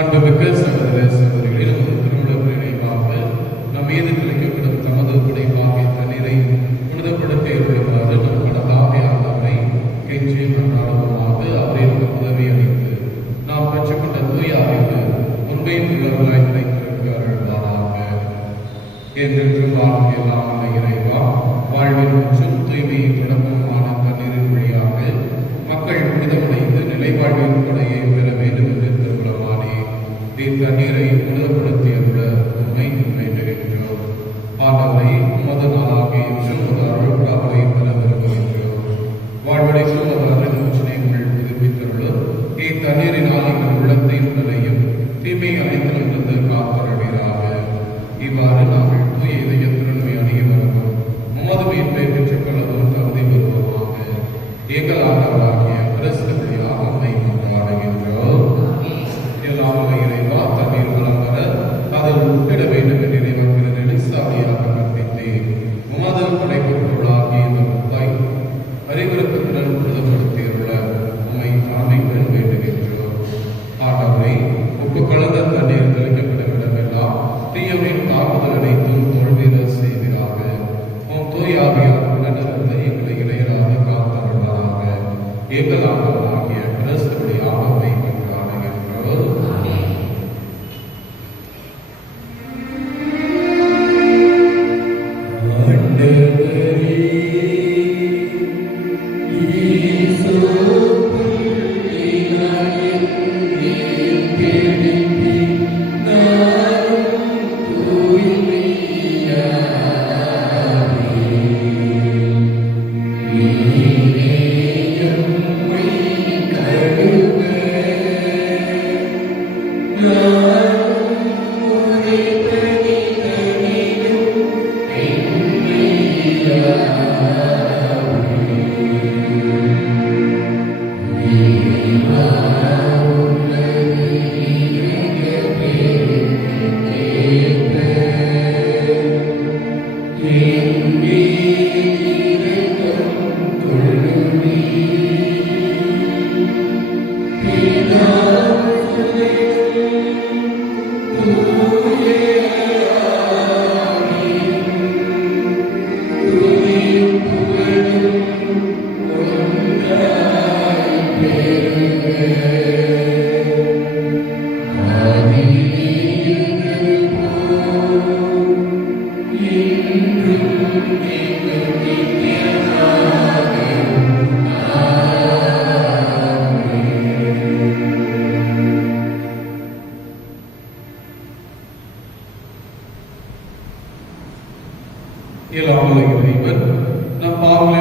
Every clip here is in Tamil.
அன்புமிக்க சகோதர சகோதரிகளில் ஒரு திருவிழா நினைவாக நம் மீது கிடைக்கப்படும் தமது உடைவாகிய தண்ணீரை புனிதப்படுத்த இருப்பவாறு நம் கடந்தாகி ஆண்டவரை கெஞ்சி மன்றாடுவோமாக அவரை நமக்கு உதவி அளித்து நாம் பெற்றுக்கொண்ட தூய அறிவு முன்பே உள்ளவர்களாய் கிடைத்திருக்க அருள்வாராக. என்றென்றும் வாழ்க்கை எல்லாம் உள்ள இறைவா, வாழ்வில் மற்றும் தூய்மையை தொடக்கமான தண்ணீரின் வழியாக மக்கள் புனிதமடைந்து நிலைவாழ்வின் கொடையை பெற வேண்டும் என்று திருவுளமானே தண்ணீரை புனிதப்படுத்தியுள்ள உண்மை வேண்டுகின்றோம். ஆண்டவரை உமது நாளாக என்று உமது அருள்விழாவை பெற விரும்புகின்றோம். வாழ்வடைக்கும் அது அருள் பிரச்சனைகள் புதுப்பித்துள்ளோம். இத்தண்ணீரினால் எங்கள் உள்ளத்தையும் உடலையும் தீமை அனைத்திலிருந்து காத்தருள்வீராக. இவ்வாறு நாங்கள் தூய இதயத்துடன் அணிய வரவும் உமது மீட்பை பெற்றுக்கொள்ளவும்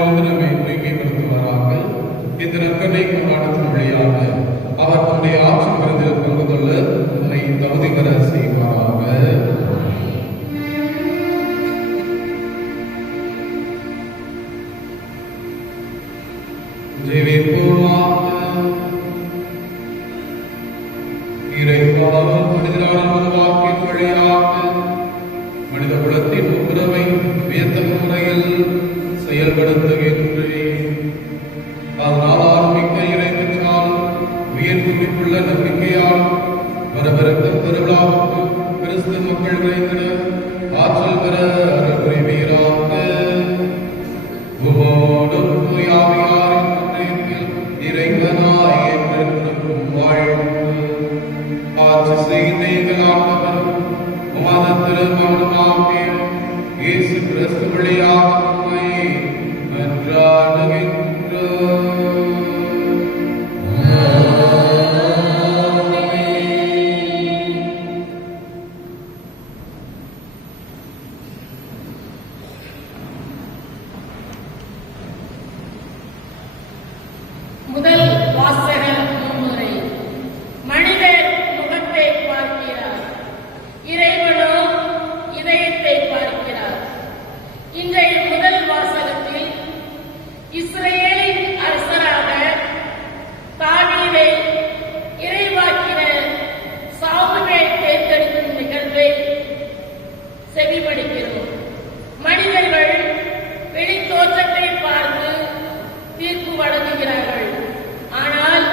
நாளிலிருந்து நம்மை தூய்மைப்படுத்துவாராக. இந்த நற்கருணை கொண்டாட்டத்தின் வழியாக அவர் தன்னுடைய ஆட்சி விருந்தில் பங்கு கொள்ள நம்மை தகுதி பெற செய்வாராக. மனித குலத்தின் உறவை வியத்தகு முறையில் செயல்படுத்துகின்றேன். அதனால் ஆரம்பிக்க இறைவனால் உயிர் துடிப்புள்ள நம்பிக்கையால் வரவிருக்கும் திருவிழாவுக்கு கிறிஸ்து மக்கள் விரைந்திட ஆற்றல் பெற அருள் புரிவீராக. உமோடும் தூயாவியாரின் ஒன்றியத்தில் இறைவனாய் என்றென்றும் வாழ்ந்து ஆட்சி செய்தீர்களாகவும் உமது திருமகனாகிய இயேசு கிறிஸ்து வழியாக உம்மை மன்றாடுகின்றோம். முதல் வாசக முன்னுரை. மனிதர் முகத்தை பார்க்கிறார், இறைவனோ இதயத்தை பார்க்கிறார். இன்றைய முதல் வாசகத்தில் இஸ்ரேலின் அரசராக தாவீதை இறைவாக்கினர் சாமுவேல் தேர்ந்தெடுக்கும் நிகழ்வை செவிமடுக்கிறோம். மனிதர்கள் வெளித்தோற்றத்தை பார்த்து தீர்ப்பு வழங்குகிறார்கள். ஆனால்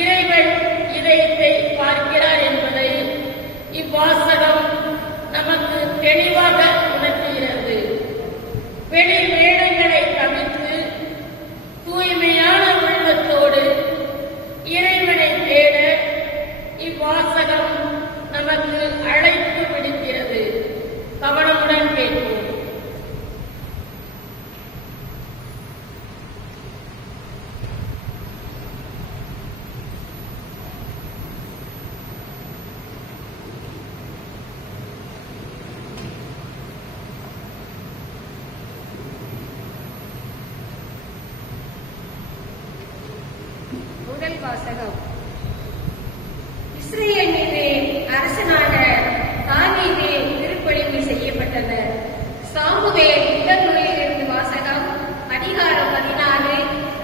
இறைவன் இதயத்தை பார்க்கிறார் என்பதை இவ்வாசகம் நமக்கு தெளிவாக உணர்த்துகிறது. வெளி வேடங்களை தவிர்த்து தூய்மையான உள்ளத்தோடு இறைவனை தேட இவ்வாசகம் நமக்கு அழைப்பு விடுக்கிறது. கவனமுடன் கேட்போம். முதல் வாசகம். இஸ்ரேல் மீது அரசனாக தாவீது திருப்பொழிவு செய்யப்பட்டவர். சாமுவேல் முதல் நூலிலிருந்து வாசகம். அதிகாரம் 14,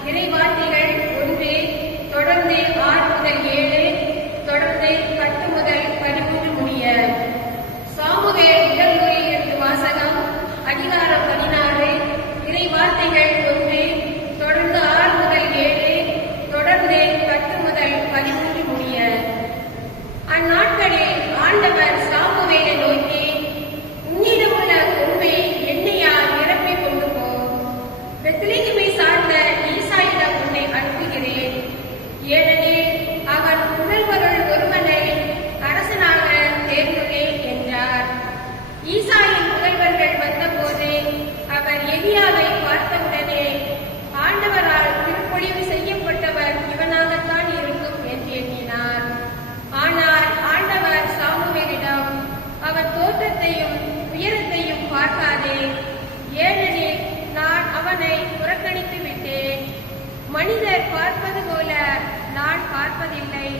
இறைவார்த்தைகள் 1, தொடர்ந்து 6 முதல் 7, தொடர்ந்து 10 முதல் 13 முடிய. சாமுவேல் முதல் நூலிலிருந்து வாசகம். அதிகாரம் 16, இறைவார்த்தைகள் 1, தொடர்ந்து 6 முதல் 7, தொடர்ந்து 10 முதல் 13 முடிய. அந்நாட்களில் ஆண்டவர் சாமுவேலை நோக்கி, உன்னிடமுள்ள கொம்பை எண்ணெயால் நிரப்பிக் கொண்டு போ. பெத்லெகேமை சார்ந்த ஈசாயிடம் உன்னை அனுப்புகிறேன். ஏனெனில் அவன் புதல்வருள் ஒருவனை அரசனாக தேர்ந்துள்ளேன் என்றார். ஈசாயின் புதல்வர்கள் வந்தபோது அவர் எலியாவை பார்த்தவுடனே, ஆண்டவரால் திருப்பொழிவு செய்யப்பட்டவர் இவனாகத்தான் இருக்கும் என்று எண்ணினார். ஆனால் ஆண்டவர் சாமுவேலிடம், அவர் தோற்றத்தையும் உயரத்தையும் பார்க்காதே, ஏனெனில் நான் அவனை புறக்கணித்து விட்டேன். மனிதர் பார்ப்பது போல நான் பார்ப்பதில்லை.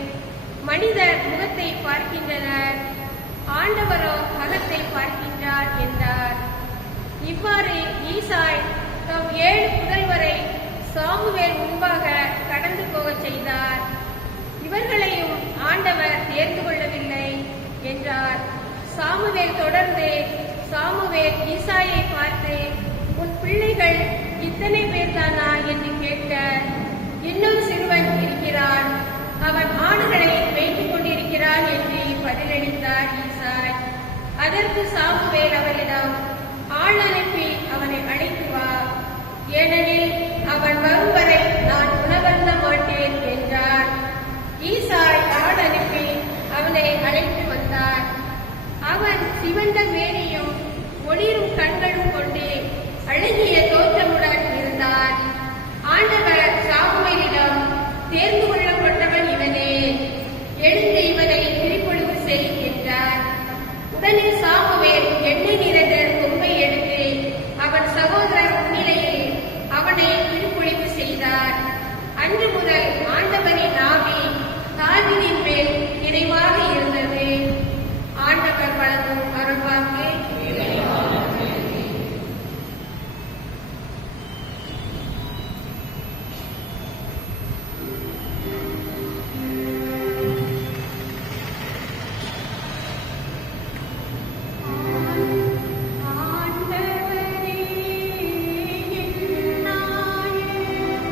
மனிதர் முகத்தை பார்க்கின்றனர், ஆண்டவரோ மகத்தை பார்க்கின்றார் என்றார். இவ்வாறு ஈசாய் தம் 7 புதல்வரை சாமுவேல் முன்பாக கடந்து போகச் செய்தார். இவர்களையும் ஆண்டவர் தேர்ந்து கொள்ளவில்லை என்றார். சாமுவேல் தொடர்ந்து, சாமுவேல் ஈசாயை பார்த்து, உன் பிள்ளைகள் இத்தனை பேர்தானா என்று கேட்க, இன்னும் சிறுவன் இருக்கிறான், அவன் ஆடுகளை மேய்த்துக் கொண்டிருக்கிறான் என்று பதிலளித்தார் ஈசாய். அதற்கு சாமுவேல் அவரிடம், ஆள் அனுப்பி அவனை அழைத்து வா, ஏனெனில் அவன் வரும் வரை நான் உணவருந்த மாட்டேன் என்றார். ஈசாய் ஆள் அனுப்பி அவனை அழைத்து வந்தார். அவன் சிவந்த மேனியும் ஒளிரும் கண்களும் கொண்டு அழகிய தோற்றமுடன் இருந்தான். ஆண்டவர் சாமுவேலிடம், தேர்ந்து கொள்ளப்பட்டவன் இவனே, எழுந்து இவனை திருப்பொழிவு செய் என்றார். உடனே சாமுவேல் எண்ணெய் நிறைந்த கொம்பை எடுத்து அவன் சகோதரர் முன்னிலையில் அவன் அன்று முதல் ஆண்டவரின் ஆவி தாவீதின் மேல் நிறைவாக இருந்தது. ஆண்டவர் வழங்கும் அருள்வாக்கு. ஆண்டவரே என் நாயகனே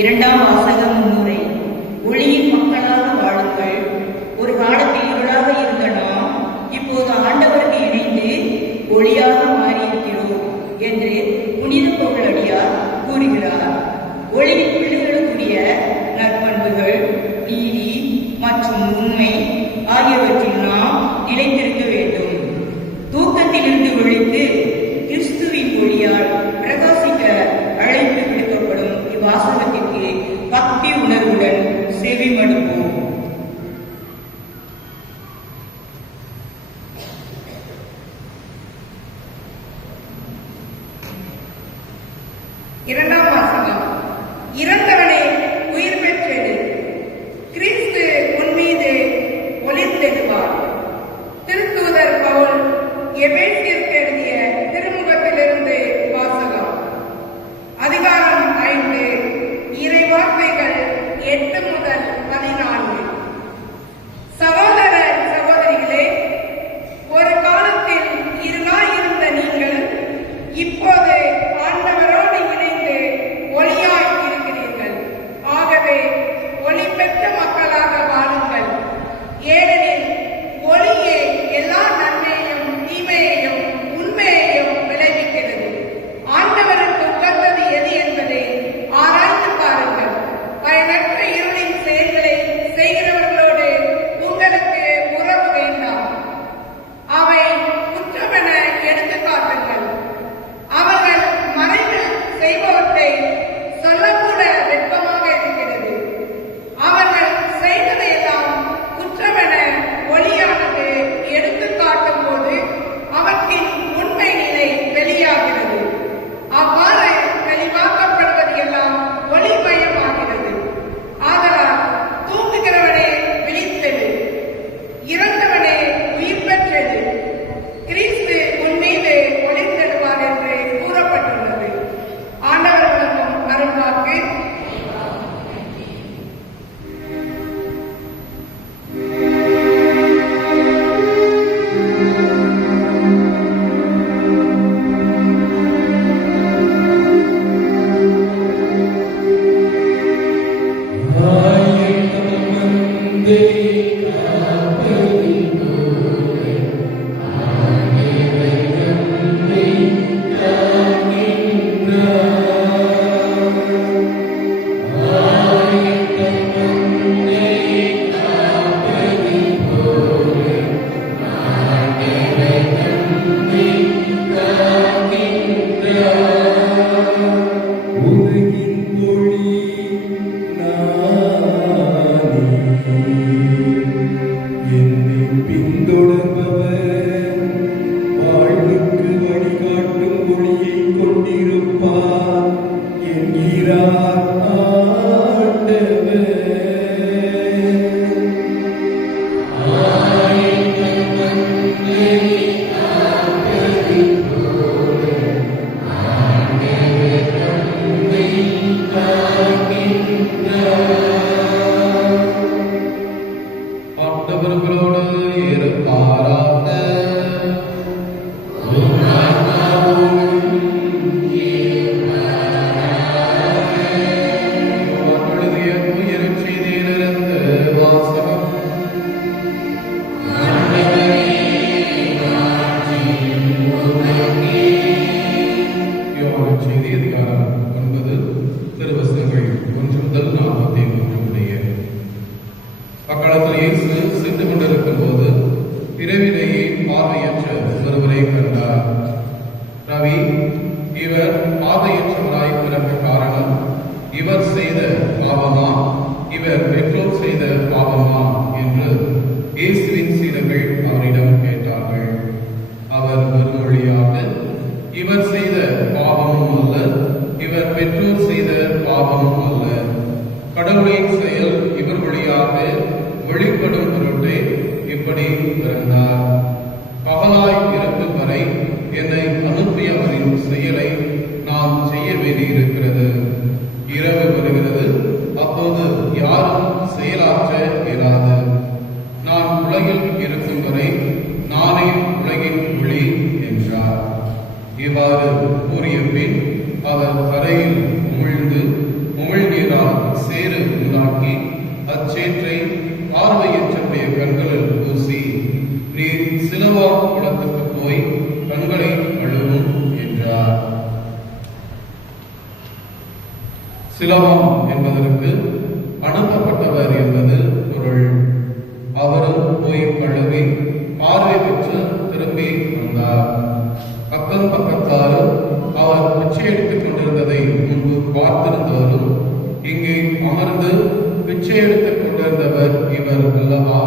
இரண்டாம் வாசகம் முன்னுரை. ஒளியின் மக்களாக வாழுங்கள். ஒரு காலத்தில் இருளாக இருந்த நாம் இப்போது ஆண்டவருக்கு இணைந்து ஒளியாக மாறியிருக்கிறோம் என்று புனித பவுலடியார் கூறுகிறார். ஒளியின் பிள்ளைகளுக்குரிய நற்பண்புகள், நீதி மற்றும் உண்மை ஆகியவற்றில் நாம் நிலைத்திருக்க வேண்டும். தூக்கத்திலிருந்து விழித்து கிறிஸ்துவின் ஒளியால் பிரகாசிக்க அழைப்பு விடுக்கப்படும் இவ்வாசகத்திற்கு பக்தி உணர்வுடன் செவிமடுப்போம். இரண்டாம் வாசகம். இறந்தவனே உயிர் பெற்றது, கிறிஸ்து உன் மீது ஒளிர்ந்தெழுவார். திருத்தூதர் பவுல் எபேசியருக்கு எழுதிய திருமுகத்திலிருந்து வாசகம். அதிகாரம் 5, இறைவார்த்தைகள் 8 முதல் 14. சகோதர சகோதரிகளே, ஒரு காலத்தில் இருளாயிருந்த நீங்கள் இப்போது ஆண்டவரோடு இணைந்து ஒளியாய் இருக்கிறீர்கள். ஆகவே ஒளி பெற்ற மக்களாக வாழுங்கள். ஏனெனில் ஒளியே எல்லா நன்மையையும் தீமையையும் உண்மையையும் விளைவிக்கிறது. ஆண்டவருக்கு உகந்தது எது என்பதை ஆராய்ந்து பாருங்கள். பயனற்ற இருளின் செயல்களை செய்கிறவர்களோடு உங்களுக்கு உறவு வேண்டாம். அவை குற்றமென எடுத்து காட்டுங்கள். அவர்கள் மறைவில் செய்பவற்றை சொல்லக்கூட வெட்கமாக இருக்கிறது. அவர்கள் செய்வதையெல்லாம் குற்றமென ஒளியானது எடுத்து காட்டும் போது அவற்றின் உண்மை நிலை வெளியாகிறது. அவ்வாறு வெளிவாக்கப்படுவது எல்லாம் ஒளிமயமாகிறது. ஆதலால் தூங்குகிறவனே விழித்தெழு, இறந்தவனே உயிர் பெற்றது, கிறிஸ்து உன் மீது ஒளிர்ந்தெழுவார் என்று கூறப்பட்டுள்ளது. ஆண்டவர் வழங்கும் அருள்வாக்கு. இவ்வாறு கூறிய பின் அவர் கரையில் உமிழ்ந்து உமிழ்நீரால் அச்சேற்றை பார்வையற்றவருடைய கண்களில் பூசி, நீர் சிலோவாம் குளத்துக்கு போய் கண்களை கழுவும் என்றார். சிலோவாம் என்பதற்கு அனுப்பப்பட்டவர் என்பது பொருள். அவரும் போய் கழுவி பார்வை பெற்று திரும்பி வந்தார். அக்கம் பக்கத்தாரும் அவர் பிச்சை எடுத்துக் கொண்டிருந்ததை முன்பு பார்த்திருந்தவரும், இங்கே அமர்ந்து பிச்சை எடுத்துக் கொண்டிருந்தவர் இவர் அல்லவா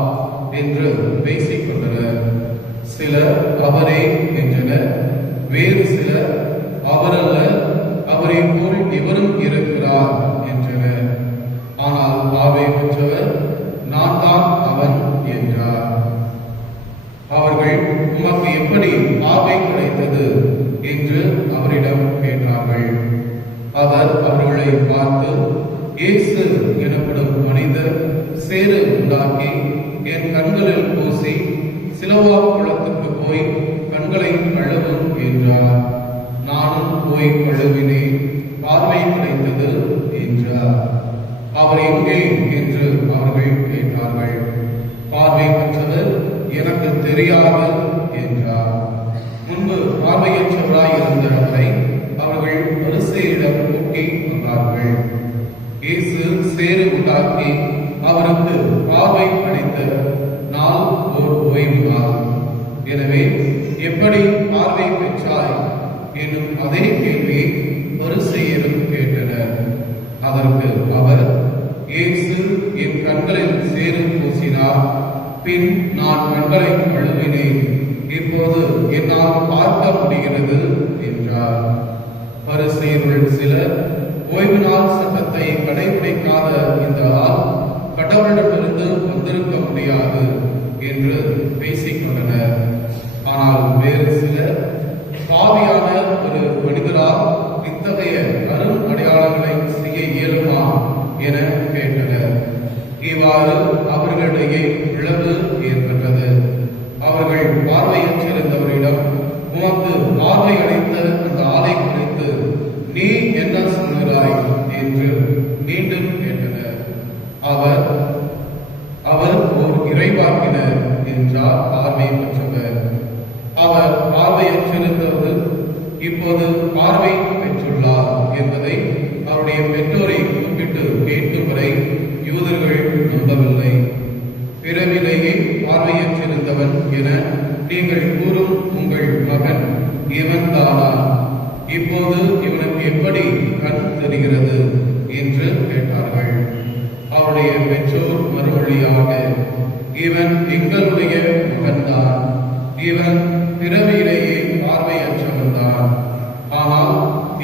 என்று பேசிக் கொண்டனர். சிலர் அவரே என்றனர், வேறு சிலர் அவரல்ல, அவரை போல் இவரும் இருக்கிறார் என்றனர். ஆனால் பார்வை பெற்றவர், நான் தான் அவன் என்றார். அவர்கள், உமக்கு எப்படி பார்வை கிடைத்தது என்று அவரிடம் கேட்டார்கள். அவர் அவர்களை பார்த்து, இயேசு எனப்படும் மனிதர் சேறு உண்டாக்கி என் கண்களில் பூசி சிலோவாம் குளத்துக்கு போய் கண்களை கழுவும் என்றார். நானும் போய் கழுவினேன், பார்வை கிடைத்தது என்றார். அவர் எங்கே என்று அவர்கள் கேட்டார்கள். பார்வை பெற்றவர், எனக்கு தெரியாது என்றார். முன்பு பார்வையற்றவராய் இருந்தவரை அவர்கள் பரிசேயரிடம் கூட்டி வந்தார்கள். இயேசு சேறு உண்டாக்கி அவருக்கு பார்வை அளித்த நாள் ஓர் ஓய்வு நாள். எனவே எப்படி பார்வை பெற்றாய் என்னும் அதே கேள்வியை பரிசேயரும் கேட்டனர். அதற்கு அவர், இயேசு என் கண்களில் சேறு பூசினார், பின் நான் கண்களை கழுவினேன், இப்போது என்னால் பார்க்க முடிகிறது என்றார். பரிசேயர்கள் சிலர், ஓய்வு நாள் சட்டத்தை கடைபிடிக்காத இந்த ஆள் கடவுளிடமிருந்து வந்திருக்க முடியாது என்று பேசிக் கொண்டனர். ஆனால் வேறு சிலர், பாவியான ஒரு மனிதரால் இத்தகைய அரும் அடையாளங்களை செய்ய இயலுமா என கேட்டனர். இவ்வாறு அவர்களிடையே பிளவு ஏற்பட்டது. அவர்கள் பார்வையற்றிருந்தவரிடம், உமக்கு பார்வை அளித்த அந்த ஆளை குறித்து நீ என்ன சொல்கிறாய் என்று மீண்டும் கேட்டனர். அவர் ஓர் இறைவாக்கினர் என்றார் பார்வை பெற்றவர். அவர் பார்வையற்றிருந்தவர் இப்போது பார்வை பெற்றுள்ளார் என்பதை அவருடைய பெற்றோரை கூப்பிட்டு கேட்கும் வரை யூதர்கள் நம்பவில்லை. பிறவிலேயே பார்வையற்றிருந்தவன் என நீங்கள் கூறும் உங்கள் மகன் இவன் தானா? இப்போது இவனுக்கு எப்படி கண் தெரிகிறது என்று கேட்டார்கள். அவருடைய பெற்றோர் மறுமொழியாக, இவன் எங்களுடைய மகன்தான், இவன் பிறவியிலேயே பார்வையற்றவன் தான். ஆனால்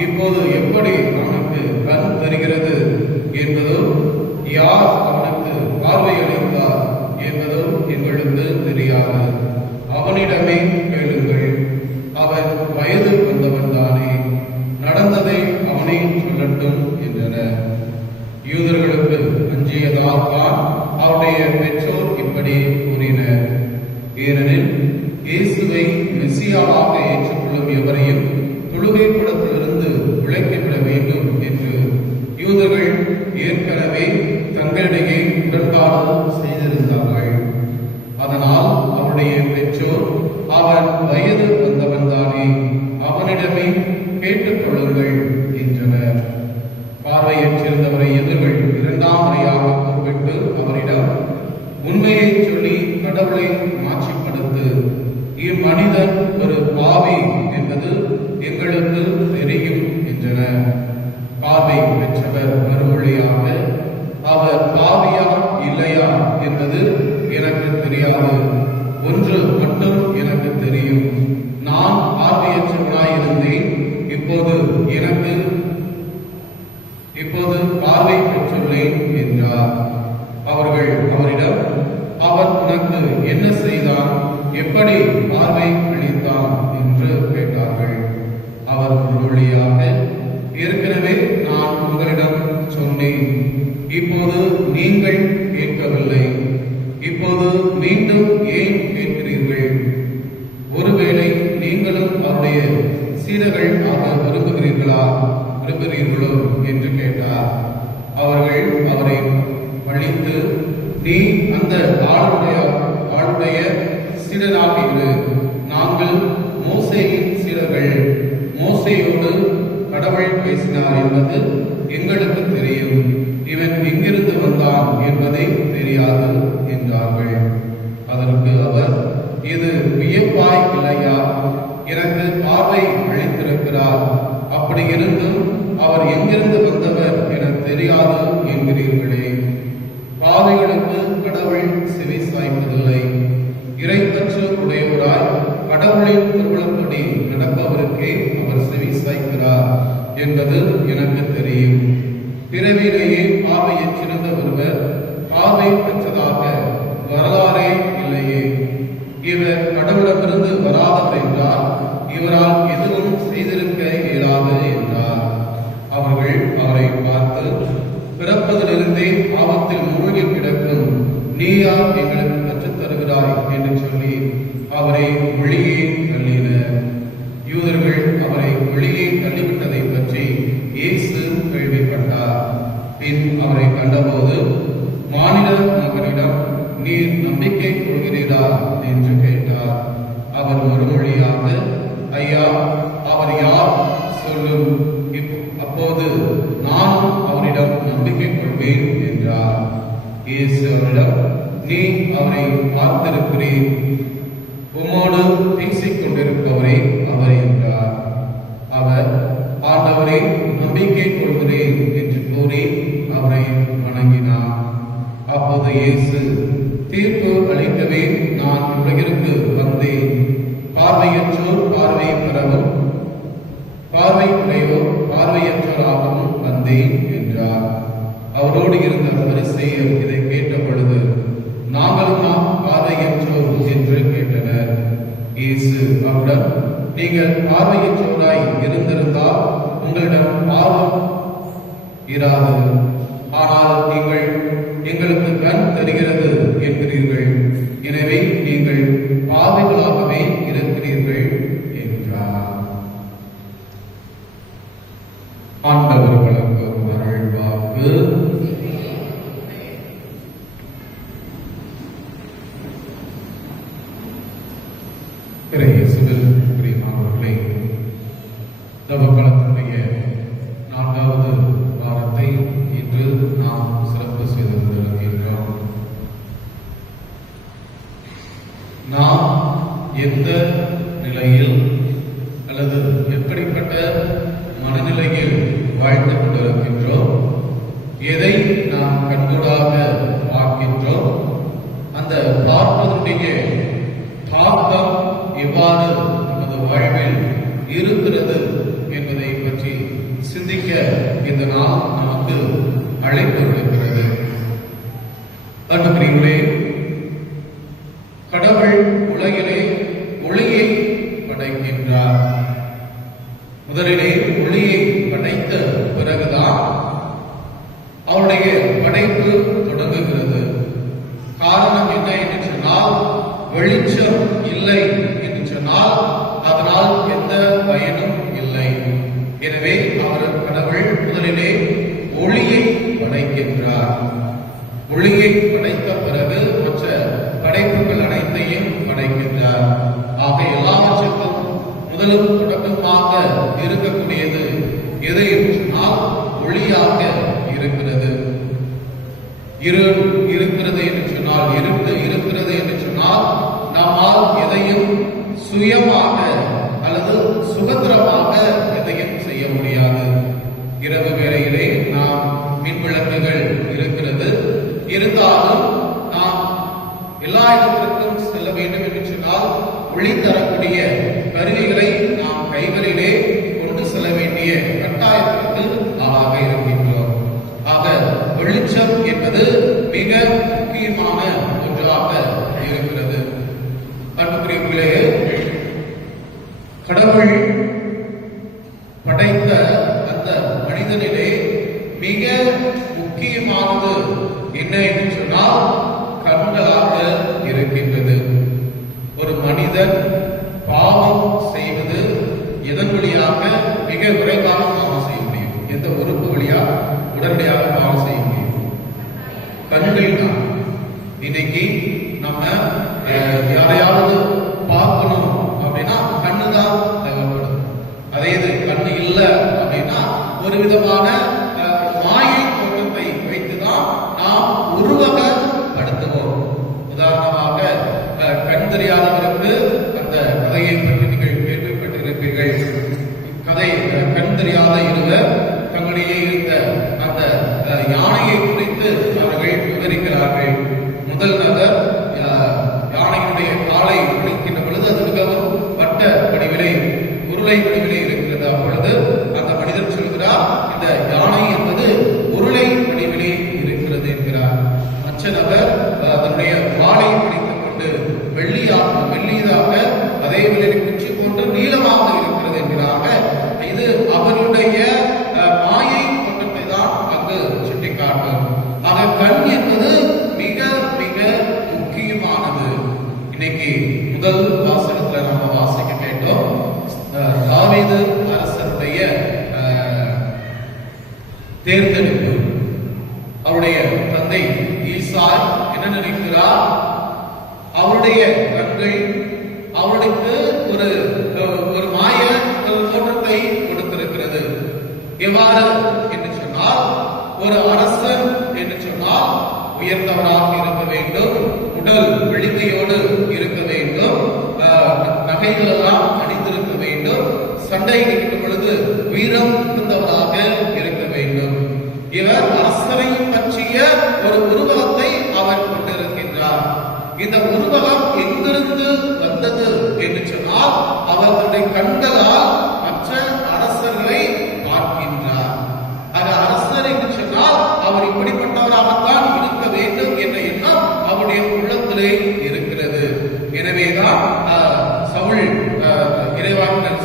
இப்போது எப்படி அவனுக்கு கண் தெரிகிறது என்பதோ, யார் அவனுக்கு பார்வை அளித்தார் என்பதோ எங்களுக்கு தெரியாது. அவனிடமே கேளுங்கள், அவன் வயது வந்தவன் தானே, நடந்ததை அவனே சொல்லட்டும் என்றனர். யூதர்களுக்கு அஞ்சியதால் தான் அவருடைய பெற்றோர் இப்படி கூறினர். ஏனெனில் இயேசுவை மெசியாவாக ஏற்றுக்கொள்ளும் எவரையும் தொழுகை கூடத்திலிருந்து விலக்கிவிட வேண்டும் என்று யூதர்கள் ஏற்கனவே தங்களிடையே உடன்பாடு செய்திருந்தார்கள். அதனால் அவருடைய பெற்றோர், அவன் வயது வந்தவன் தானே, அவனிடமே கேட்டுக் கொள்ளுங்கள் என்றனர். பார்வையற்றிருந்தவரை எதிர்கள் இரண்டாம் முறையாக கூப்பிட்டு அவரிடம், உண்மையை சொல்லி கடவுளை மாட்சிப்படுத்து, இம்மனிதன் ஒரு பாவி என்பது எங்களுக்கு தெரியும் என்றனர். பார்வை பெற்றவர் மறுமொழியாக, அவர் பாவியா இல்லையா என்பது எனக்கு தெரியாது. ஒன்று மட்டும் எனக்கு தெரியும், நான் பார்வையற்றவனாயிருந்தேன், இப்போது பார்வை பெற்றுள்ளேன் என்றார். அவர்கள் அவரிடம், அவன் உனக்கு என்ன செய்தான், எப்படி பார்வை அளித்தான் என்று கேட்டார்கள். அவர் மறுமொழியாக, ஏற்கனவே நான் உங்களிடம் சொன்னேன், இப்போது நீங்கள் கேட்கவில்லை, இப்போது மீண்டும் ஏன் கேட்கிறீர்கள்? ஒருவேளை நீங்களும் அவருடைய சீடர்கள் ஆக விரும்புகிறீர்களோ என்று கேட்டார். அவர்கள் அவரை பழித்து நீ அந்த ஆளுடைய சீடனாக இரு. நாங்கள் மோசேயின் சீடர்கள். மோசேயோடு கடவுள் பேசினார் என்பது எங்களுக்கு தெரியும். இவன் எங்கிருந்து வந்தான் என்பதை தெரியாது என்றார்கள். அதற்கு அவர், இது வியப்பாய் இல்லையா? எனக்கு பார்வை அளித்திருக்கிறார். அப்படி இருந்தும் அவர் எங்கிருந்து வந்தவர் என தெரியாது என்கிறீர்களே. பாவிகளுக்கு கடவுள் செவி சாய்ப்பதில்லை. இறைப்பற்று உடையவராய் கடவுளின் திருவிழப்படி நடப்பவருக்கே அவர் செவி சாய்க்கிறார் என்பது எனக்கு தெரியும். பிறவிலேயே பார்வையற்றிருந்த ஒருவர் பார்வை பெற்றதாக வரலாறே இல்லையே. இவர் கடவுளிடமிருந்து வராதவர் என்றால் இவரால் எதுவும் செய்திருக்க இயலாது என்றார். அவர்கள் அவரை பார்த்து, பிறப்பதிலிருந்தே பாவத்தில் மூழ்கி கிடக்கும் நீயா எங்களுக்கு கற்றுத் தருகிறாய் என்று சொல்லி அவரை வெளியே தள்ளினர். யூதர்கள் அவரை வெளியே தள்ளிவிட்டதை பற்றி இயேசு கேள்விப்பட்டார். பின் அவரை கண்டபோது, மானிட மகனிடம் நீர் நம்பிக்கை கொள்கிறீரா என்று கேட்டார். அவர் மறுமொழியாக, ஐயா, அவர் யார் சொல்லும், அப்போது நானும் அவரிடம் நம்பிக்கை கொள்வேன் என்றார். இயேசு அவரிடம், நீ அவரை பார்த்திருக்கிறீர், உம்மோடு பேசிக் கொண்டிருப்பவரே அவர் என்றார். அவர், ஆண்டவரே, நம்பிக்கை கொள்கிறேன் என்று கூறி அவரை வணங்கினார். அப்போது இயேசு, தீர்ப்பு அளிக்கவே நான் உலகிற்கு வந்தேன். பார்வையற்றோர் பார்வை பெறவும், பார்வை உடையோர் பார்வையற்றோராகவும் வந்தேன் என்றார். அவரோடு இருந்த பரிசேயர் இதை கேட்ட பொழுது, நாங்களும் பார்வையற்றோர் என்று கேட்டனர். இயேசு அவரிடம், நீங்கள் பார்வையற்றோராய் இருந்திருந்தால் உங்களிடம் பார்வை இராது. ஆனால் நீங்கள் எங்களுக்கு கண் தெரிகிறது என்கிறீர்கள். எனவே நீங்கள் பாவிகளாகவே இருக்கிறீர்கள் என்றார். ஆண்டவர் வழங்கும் அருள்வாக்கு. இயேசுவில் பிரியமானவர்களே, நவகாலத்தினுடைய 4வது வாரத்தை இன்று நாம் சிறப்பு செய்து வருகின்றோம். நாம் எந்த நிலையில் அல்லது எப்படிப்பட்ட மனநிலையில் வாழ்ந்து கொண்டிருக்கின்றோம், எதை நாம் கண்கூடாக பார்க்கின்றோம், அந்த பார்ப்பதனுடைய தாக்கம் எவ்வாறு நமது வாழ்வில் இருக்கிறது என்பதை பற்றி சிந்திக்க இந்த நாள் நமக்கு அழைப்பு விடுக்கிறது. அன்புக்குரியவர்களே, கடவுள் உலகிலே ஒளியை படைக்கின்றார். முதலிலே ஒளியை படைத்த பிறகுதான் அவருடைய படைப்பு தொடங்குகிறது. காரணம் என்ன என்று சொன்னால், வெளிச்சம் இல்லை என்று சொன்னால் அதனால் எந்த பயனும் இல்லை. எனவே அவர் கடவுள் முதலிலே ஒளியை படைக்கின்றார். ஒளியை படைத்த பிறகு மற்ற படைப்புகள் அனைத்தையும் படைக்கின்றார். ஆக எல்லாவற்றுக்கும் முதலும் தொடக்கமாக இருக்கக்கூடியது எது என்று சொன்னால் ஒளியாக இருக்கிறது. இருள் இருக்கிறது என்று சொன்னால், இருட்டு இருக்கிறது என்று சொன்னால் நம்மால் எதையும் சுயமாக அல்லது சுதந்திரமாக எதையும் செய்ய முடியாது. இரவு வேளையிலே நாம் மின்விளக்குகள் இருக்கிறது, இருந்தாலும் நாம் எல்லா இடத்திற்கும் செல்ல வேண்டும் என்று சொன்னால் ஒளி தரக்கூடிய கருவிகளை நாம் கைகளிலே கொண்டு செல்ல வேண்டிய கட்டாயத்திற்கு ஆளாக இருக்கின்றோம். ஆக வெளிச்சம் என்பது மிக முக்கியமான ஒன்றாக இருக்கிறது. அன்புக்குரியவர்களே, கடவுள் படைத்த அந்த மனிதனிலே மிக முக்கியமானது என்ன என்று சொன்னால் கண்களாக இருக்கின்றது. ஒரு மனிதன் பாவம் செய்வது எதன் வழியாக மிக விரைவாக பாவம் செய்ய முடியும்? எந்த உறுப்பு வழியாக உடனடியாக பாவம் செய்ய முடியும்? கண்கள் தான். இன்னைக்கு நம்ம யாரையாவது பார்க்கணும் அப்படின்னா கண்ணுதான் தேவைப்படும். அதே இது கண்ணு இல்லை அப்படின்னா ஒரு விதமான மாயை தோற்றத்தை வைத்துதான் நாம் உருவகப்படுத்துவோம். உதாரணமாக கண் தெரியாதவருக்கு அந்த கதையை பற்றி நீங்கள் கேள்விப்பட்டிருப்பீர்கள். கதை கண் தெரியாத இருவர் தங்களிடையே இருந்த அந்த யானையை குறித்து அவர்கள் விவரிக்கிறார்கள். முதல் நபர் யானையினுடைய காலை பிடிக்கின்ற பொழுது அது மிகவும் வட்ட வடிவிலே உருளை வடிவிலே இருக்கிறது. அப்பொழுது அந்த மனிதர் சொல்கிறார், இந்த யானை என்பது உருளை வடிவிலே இருக்கிறது என்கிறார். மற்ற நபர் தன்னுடைய வாளை பிடித்துக் கொண்டு வெள்ளியதாக அதே வேளை குச்சி போன்று நீளமாக இருக்கிறது என்கிறாங்க. இது அவர்களுடைய மாயை தோற்றத்தை தான் அங்கு சுட்டிக்காட்டும். ஆக கண் என்பது மிக மிக முக்கியமானது. இன்னைக்கு முதல் வாசகத்துல நம்ம வாசிக்க கேட்டோம், தாவீது அரசனுடைய தேர்ந்தெடுப்பு. அவருடைய தந்தை ஈசாய் என்ன நினைக்கிறார்? அவருடைய கண்கள் அவருக்கு ஒரு மாய தோற்றத்தை கொடுத்திருக்கிறது. எவ்வாறு என்று சொன்னால், ஒரு அரசன் என்று சொன்னால் உயர்ந்தவராக இருக்க வேண்டும், உடல் வெளிமையோடு இருக்க வேண்டும், நகைகள் எல்லாம் அணிந்திருக்க வேண்டும், சண்டை நிற்கும் பொழுது வீரம் இருந்தவராக இருக்க வேண்டும். இவர் அரசரை பற்றிய ஒரு உருவகத்தை அவர் கொண்டிருக்கின்றார். இந்த உருவகம் எங்கிருந்து வந்தது என்று சொன்னால், அவர்களுடைய கண்களால் மற்ற அரசர்களை பார்க்கின்றார். ஆக அரசர் என்று சொன்னால் அவர் இப்படிப்பட்டவராகத்தான் இருக்க வேண்டும் என்ற எண்ணம் அவருடைய உள்ளத்திலே இருக்கிறது. எனவேதான் சவுல் இறைவாக்கினர்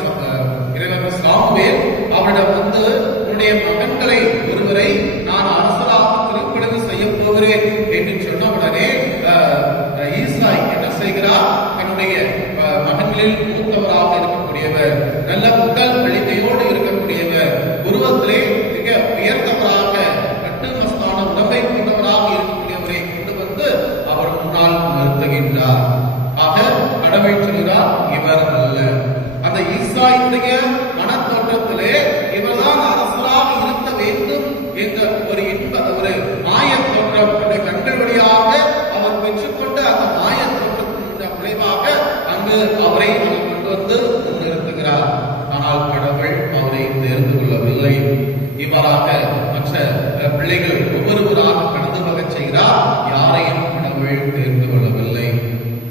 சாமுவேல் அவரிடம் வந்து, உன்னுடைய மகன்களை ஒருவரை நான் அரசராக திருப்பணிவு செய்ய போகிறேன் என்று சொன்ன உடனே ஈசாய் என்ன செய்கிறார்? தன்னுடைய மகன்களில் மூத்தவராக இருக்கக்கூடியவர், நல்ல உடல் வலிமையோடு இருக்கக்கூடியவர், உருவத்திலே மிக உயர்ந்தவராக கட்டுமஸ்தான உடம்பை கொண்டவராக இருக்கக்கூடியவரை கொண்டு வந்து அவர் முன்னால் நிறுத்துகின்றார். ஆக கடவுள் சொல்கிறார், இவர் அல்ல. அந்த ஈசாயினுடைய மனத்தோற்றத்திலே இவர்தான் அரசராக இருக்க வேண்டும் என்ற ஒரு மாய தோற்றம் கண்கள் வழியாக அவர் பெற்றுக்கொண்ட அந்த மாய தோற்றத்தின் விளைவாக அங்கு அவரை கொண்டு வந்து முன்னிறுத்துகிறார். ஆனால் கடவுள் அவரை தேர்ந்து கொள்ளவில்லை. இவ்வாறாக மற்ற பிள்ளைகள் ஒவ்வொருவராக கடந்து போகச் செய்கிறார். யாரையும் கடவுள் தேர்ந்து கொள்ளவில்லை.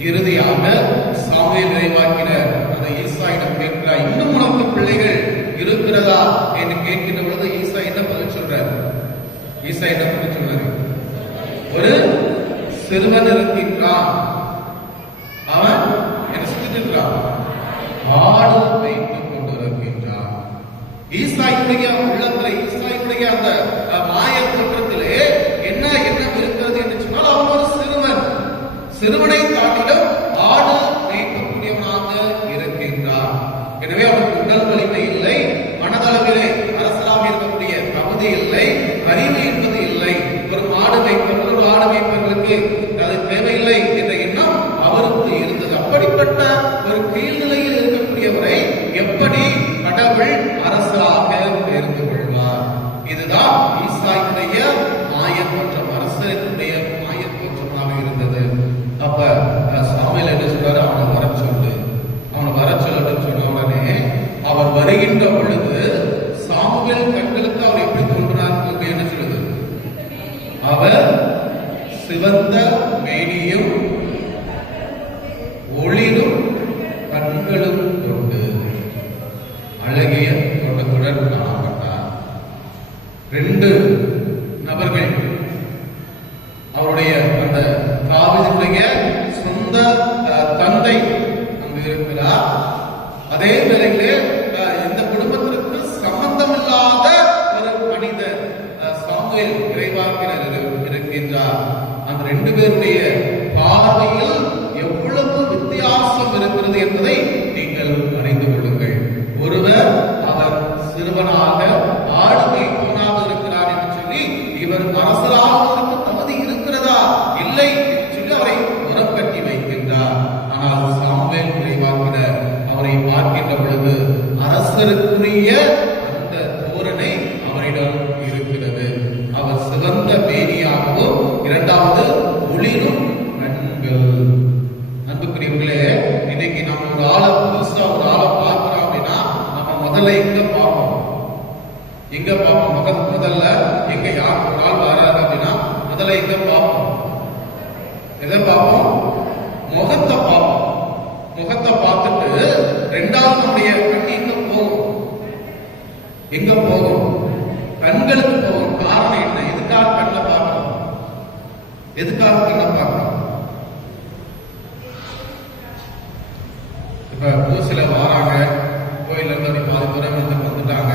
இறுதியாக சாமுவேல் இறைவாக்கினர் அந்த ஈசாயிடம் கேட்கிறார், இன்னும் உனக்கு பிள்ளைகள் இருக்கிறதா என்று கேட்கின்ற பொழுது ஈசா என்ன பதில் சொல்றார்? ஈசா என்ன பதில் சொல்றாரு? ஒரு சிறுவன் இருக்கின்றான், அவன் என்ன செஞ்சுட்டு இருக்கிறான்? ஆடு வைத்துக் கொண்டிருக்கின்றான். ஈசாயினுடைய உள்ளத்திலே, ஈசாயினுடைய அந்த மாய தோற்றத்திலே என்ன இருக்கிறது என்று சொன்னால், அவன் ஒரு சிறுவனை காட்டிலும் ஆடு மேய்க்கக்கூடியவனாக இருக்கின்றான். எனவே அவனுக்கு உடல் வலிமை இல்லை, மனதளவிலே அரசராக இருக்கக்கூடிய தகுதி இல்லை, அறிவு என்பது இல்லை. ஒரு ஆடு மேய்ப்பவர்களுக்கு அது தேவையில்லை என்ற எண்ணம் அவருக்கு இருந்தது. அப்படிப்பட்ட ஒரு கீழ்நிலையில் இருக்கக்கூடியவரை எப்படி கடவுள் அரசராக தேர்ந்து கொள்வார்? இதுதான் ஈசாயினுடைய மாயத்தோற்றம், அரசனுடைய மாயத்தோற்றமாக இருந்தது. அப்ப சாமுவேல் என்ன சொல்றாரு? அவனை வர சொல்லு சொன்ன உடனே அவர் வருகின்ற பொழுது சாமுவேல் கண்களுக்கு அவர் எப்படி தோன்றினார் என்ன சொல்லுது? அவர் சிவந்த மேனியும் ஒளிரும் கண்களும் கொண்டு அழகிய தோட்டத்துடன் காணப்பட்டார். 2 நபர்கள் அவருடைய அந்த தாவீதுடைய சொந்த தந்தை அங்கு இருக்கிறார். அதே வேளையிலே இந்த குடும்பத்திற்கு சம்பந்தமில்லாத ஒரு மனிதர் சாமுவேல் இறைவாக்கினர் இருக்கின்றார். அந்த 2 பேருடைய பார்வையில் எவ்வளவு வித்தியாசம் இருக்கிறது என்பதை நீங்கள் அறிந்து கொள்ளுங்கள். ஒருவர் அவர் சிறுவனாக ஆடு மேய்ப்பவனாக இருக்கிறார் என்று சொல்லி, இவர் அரசராக தகுதி இருக்கிறதா இல்லை என்று சொல்லி அவரை அரசருக்குரிய அந்த தோரணை அவரிடம் இருக்கிறது. அவர் சிவந்த மேனியாகவும், இரண்டாவது ஒளிரும் கண்கள். அன்புக்குரியவர்களே, இன்னைக்கு நம்ம ஒரு ஆளை புதுசா ஒரு ஆளை பார்க்கிறோம் அப்படின்னா நம்ம முதல்ல எங்க பார்ப்போம்? முதல்ல எங்க யார் ஒரு ஆள் வராது அப்படின்னா முதல்ல எங்க பார்ப்போம்? எதை பார்ப்போம்? முகத்தை பார்ப்போம். முகத்தை பார்த்துட்டு ரெண்டாவது நம்முடைய கண் எங்க போகும்? கண்களுக்கு போகும். காரணம் என்ன? எதுக்காக கண்ணை பார்க்கணும்? எதுக்காக கண்ணை பார்க்கணும்? இப்ப பூசில வாராங்க, கோயில இருந்து பாதி தூரம் வந்துட்டாங்க.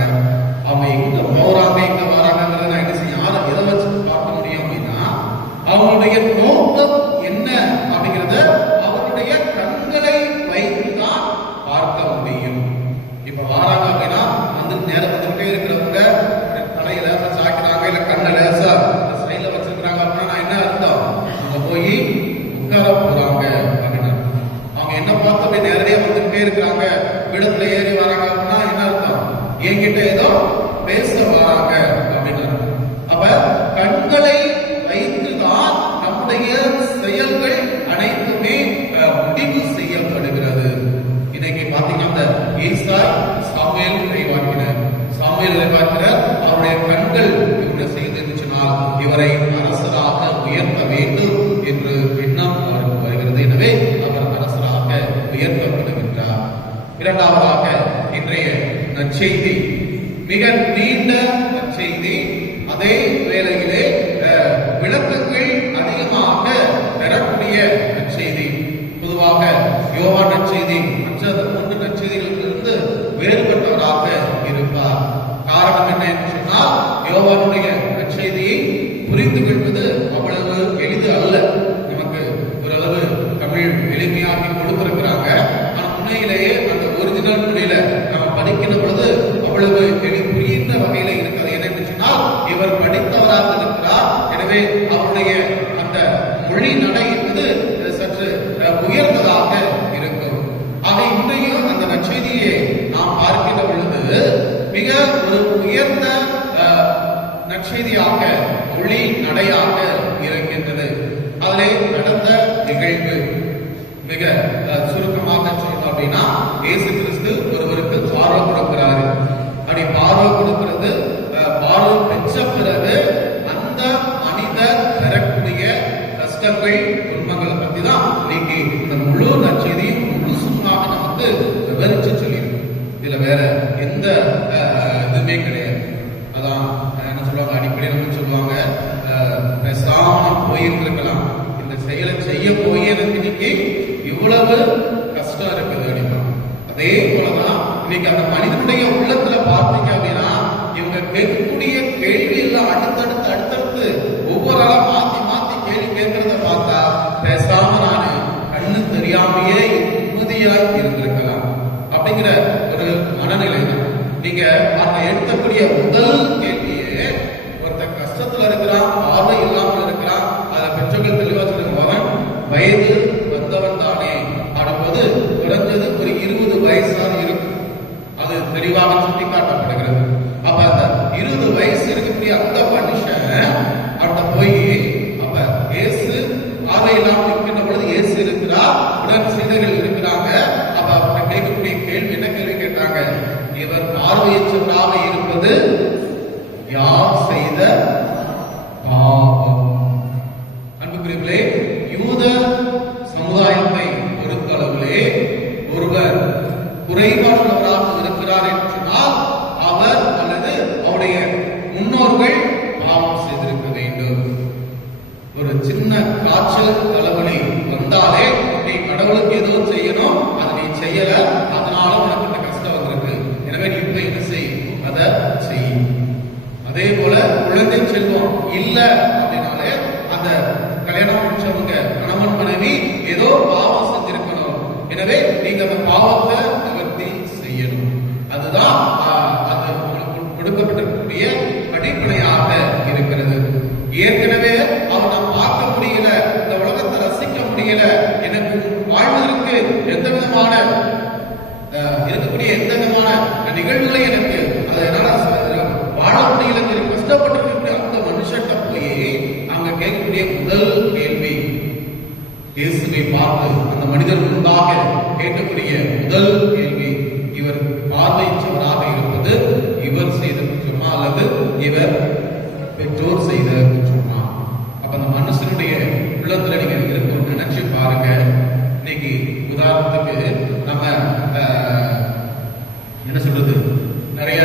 அவங்க எங்க போறாங்க, எங்க வராங்கிறத நான் என்ன செய்ய, யாரை எதை வச்சு பார்க்க முடியும் அப்படின்னா அவங்களுடைய நோக்கம் என்ன அப்படிங்கிறத அவருடைய கண்களை வைத்துதான் பார்க்க முடியும். இப்ப வாராங்க அப்படின்னா வந்து நேரம் வந்துட்டே இருக்கிறவங்க தலையில சாக்கிறாங்க, இல்ல கண்ணை லேசா சைட்ல வச்சிருக்கிறாங்க அப்படின்னா நான் என்ன அர்த்தம்? அவங்க போய் உட்கார போறாங்க அப்படின்னா. அவங்க என்ன பார்த்து அப்படியே நேரடியா வந்துட்டே இருக்கிறாங்க, விடத்துல ஏறி வராங்க அப்படின்னா என்ன அர்த்தம்? என்கிட்ட ஏதோ பேச வராங்க அப்படின்னு. அப்ப கண்களை வைத்துதான் நம்முடைய செயல்கள் அனைத்துமே முடிவு செய்யப்படுகிறது. இன்னைக்கு பாத்தீங்கன்னா அந்த ஈசாய் சாமுவேல் இறைவாக்கினர் அவருடைய கண்கள் இவருடைய செய்திருச்சுனால் இவரை அரசராக உயர்த்த வேண்டும் என்று எண்ணம் அவருக்கு வருகிறது. எனவே அவர் அரசராக உயர்த்தப்படுகின்றார். இரண்டாவதாக இன்றைய நற்செய்தி மிக நீண்ட நற்செய்தி. அதே வேளையிலே விளக்கங்கள் அதிகமாக பெறக்கூடிய நற்செய்தி. பொதுவாக யோவான் நற்செய்தி மற்ற 3 நற்செய்திகளிலிருந்து வேறுபட்டவராக இருப்பார். காரணம் என்ன என்று சொன்னால், யோவானுடைய நற்செய்தியை புரிந்து கொள்வது அவ்வளவு எளிது அல்ல. நமக்கு ஓரளவு தமிழ் எளிமையாக்கி கொடுத்திருக்கிறாங்க. ஆனால் உண்மையிலேயே அந்த ஒரிஜினல் மொழியில நம்ம படிக்கிற பொழுது அவ்வளவு புரியுன்ற வகையில இருக்கிறது. என்னென்று சொன்னால், இவர் படித்தவராக இருக்கிறார். எனவே அவருடைய அந்த மொழி நடை என்பது சற்று உயர்ந்ததாக இருக்கும். ஆக இன்றையும் அந்த நற்செய்தியை நாம் பார்க்கின்ற பொழுது மிக ஒரு உயர்ந்த நற்செய்தியாக மொழி நடையாக இருக்கின்றது. அதிலே நடந்த நிகழ்வு மிக சுருக்கமாக சொல்லணும் அப்படின்னா, இயேசு கிறிஸ்து ஒருவருக்கு பார்வை கொடுக்கிறாரு. அப்படி பார்வை கொடுக்கிறது, பார்வை பெற்ற பிறகு அந்த மனிதர் பெறக்கூடிய கஷ்டங்கள் துன்பங்களை பத்தி தான் இன்னைக்கு இந்த முழு நற்செய்தியும் முழுசுமாக நமக்கு விவரிச்சு சொல்லியிருக்கு. இதுல வேற எந்த இதுவுமே கிடையாது. அதான் என்ன சொல்லுவாங்க, அடிப்படையில் நம்ம சொல்லுவாங்க, பேசாம போயிருந்திருக்கலாம், இந்த செயலை செய்ய போய் எனக்கு இன்னைக்கு இவ்வளவு கஷ்டம் இருக்குது அப்படின்னா. அதே போலதான் இன்னைக்கு அந்த மனிதனுடைய உள்ளத்துல பார்த்தீங்க அப்படின்னா, இவங்க கேட்கக்கூடிய கேள்வி எல்லாம் அடுத்தடுத்து ஒவ்வொரு ஆளா மாத்தி மாத்தி கேள்வி கேட்கறத பார்த்தா பேசாம நானு கண்ணு தெரியாமையே நிம்மதியாய் இருந்திருக்கலாம் அப்படிங்கிற ஒரு மனநிலை தான். நீங்க அந்த எடுத்தக்கூடிய முதல் கேள்வியே, ஒருத்தர் கஷ்டத்துல இருக்கிறான், பார்வை இல்லாமல் இருக்கிறான், அதை பெற்றோர்கள் தெளிவா சொல்லுவாங்க, வயது வந்தவன் தானே ஆடும்போது குறைஞ்சது ஒரு 20 வயசாக இருக்கும். அது தெளிவாக சுட்டி காட்டப்படுகிறது. அப்ப அந்த 20 வயசு இருக்கக்கூடிய அந்த மனுஷன் அவட்ட போய், அப்ப இயேசு பார்வை இல்லாமல் இருக்கின்ற பொழுது இயேசு இருக்கிறார், உடன் சீடர்கள் இருக்கிறாங்க. அப்ப அவர்கிட்ட கேட்கக்கூடிய கேள்வி என்ன கேள்வி கேட்டாங்க? இவர் பார்வையற்றவராக இருப்பது யார் செய்த பாவம்? அன்புக்குரியவர்களே, யூத சமுதாயத்தை பொறுத்தளவிலே ஒருவர் குறைபாடுள்ளவராக இருக்கிறார் என்று சொன்னால் அவர் அல்லது அவருடைய முன்னோர்கள் பாவம் செய்திருக்க வேண்டும். ஒரு சின்ன காய்ச்சல் தலைவலி வந்தாலே நீ கடவுளுக்கு ஏதோ செய்யணும், அதை நீ செய்யல, அதனால உனக்கு இந்த கஷ்டம் வந்திருக்கு, எனவே நீ இப்ப என்ன செய், அதை செய். அதே போல குழந்தை செல்வம் இல்ல அப்படின்னாலே அந்த கல்யாணம் முடிச்சவங்க கணவன் மனைவி ஏதோ பாவம் செஞ்சிருக்கணும், எனவே நீங்க அந்த பாவத்தை நிவர்த்தி செய்யணும். அதுதான் அது உங்களுக்கு கொடுக்கப்பட்டிருக்கக்கூடிய அடிப்படையாக இருக்கிறது. ஏற்கனவே அவர் நான் பார்க்க முடியல, இந்த உலகத்தை ரசிக்க முடியல, எனக்கு வாழ்வதற்கு எந்த விதமான இருக்கக்கூடிய எந்த விதமான நிகழ்வுகளை எனக்கு அதனால வாழ முடியல கஷ்டப்பட்டு இருக்கக்கூடிய அந்த மனுஷன்ட்ட போய் அங்க கேட்கக்கூடிய முதல் கேள்வி, இயேசுவை பார்த்து அந்த மனிதர் முன்பாக கேட்கக்கூடிய முதல் கேள்வி, இவர் பார்வையற்றவராக இருப்பது இவர் செய்த குற்றமா அல்லது இவர் பெற்றோர் செய்த குற்றமா? அப்ப அந்த மனுஷனுடைய உள்ளத்துல நீங்க இருக்கும் நினைச்சு பாருங்க. இன்னைக்கு உதாரணத்துக்கு நம்ம என்ன சொல்றது, நிறைய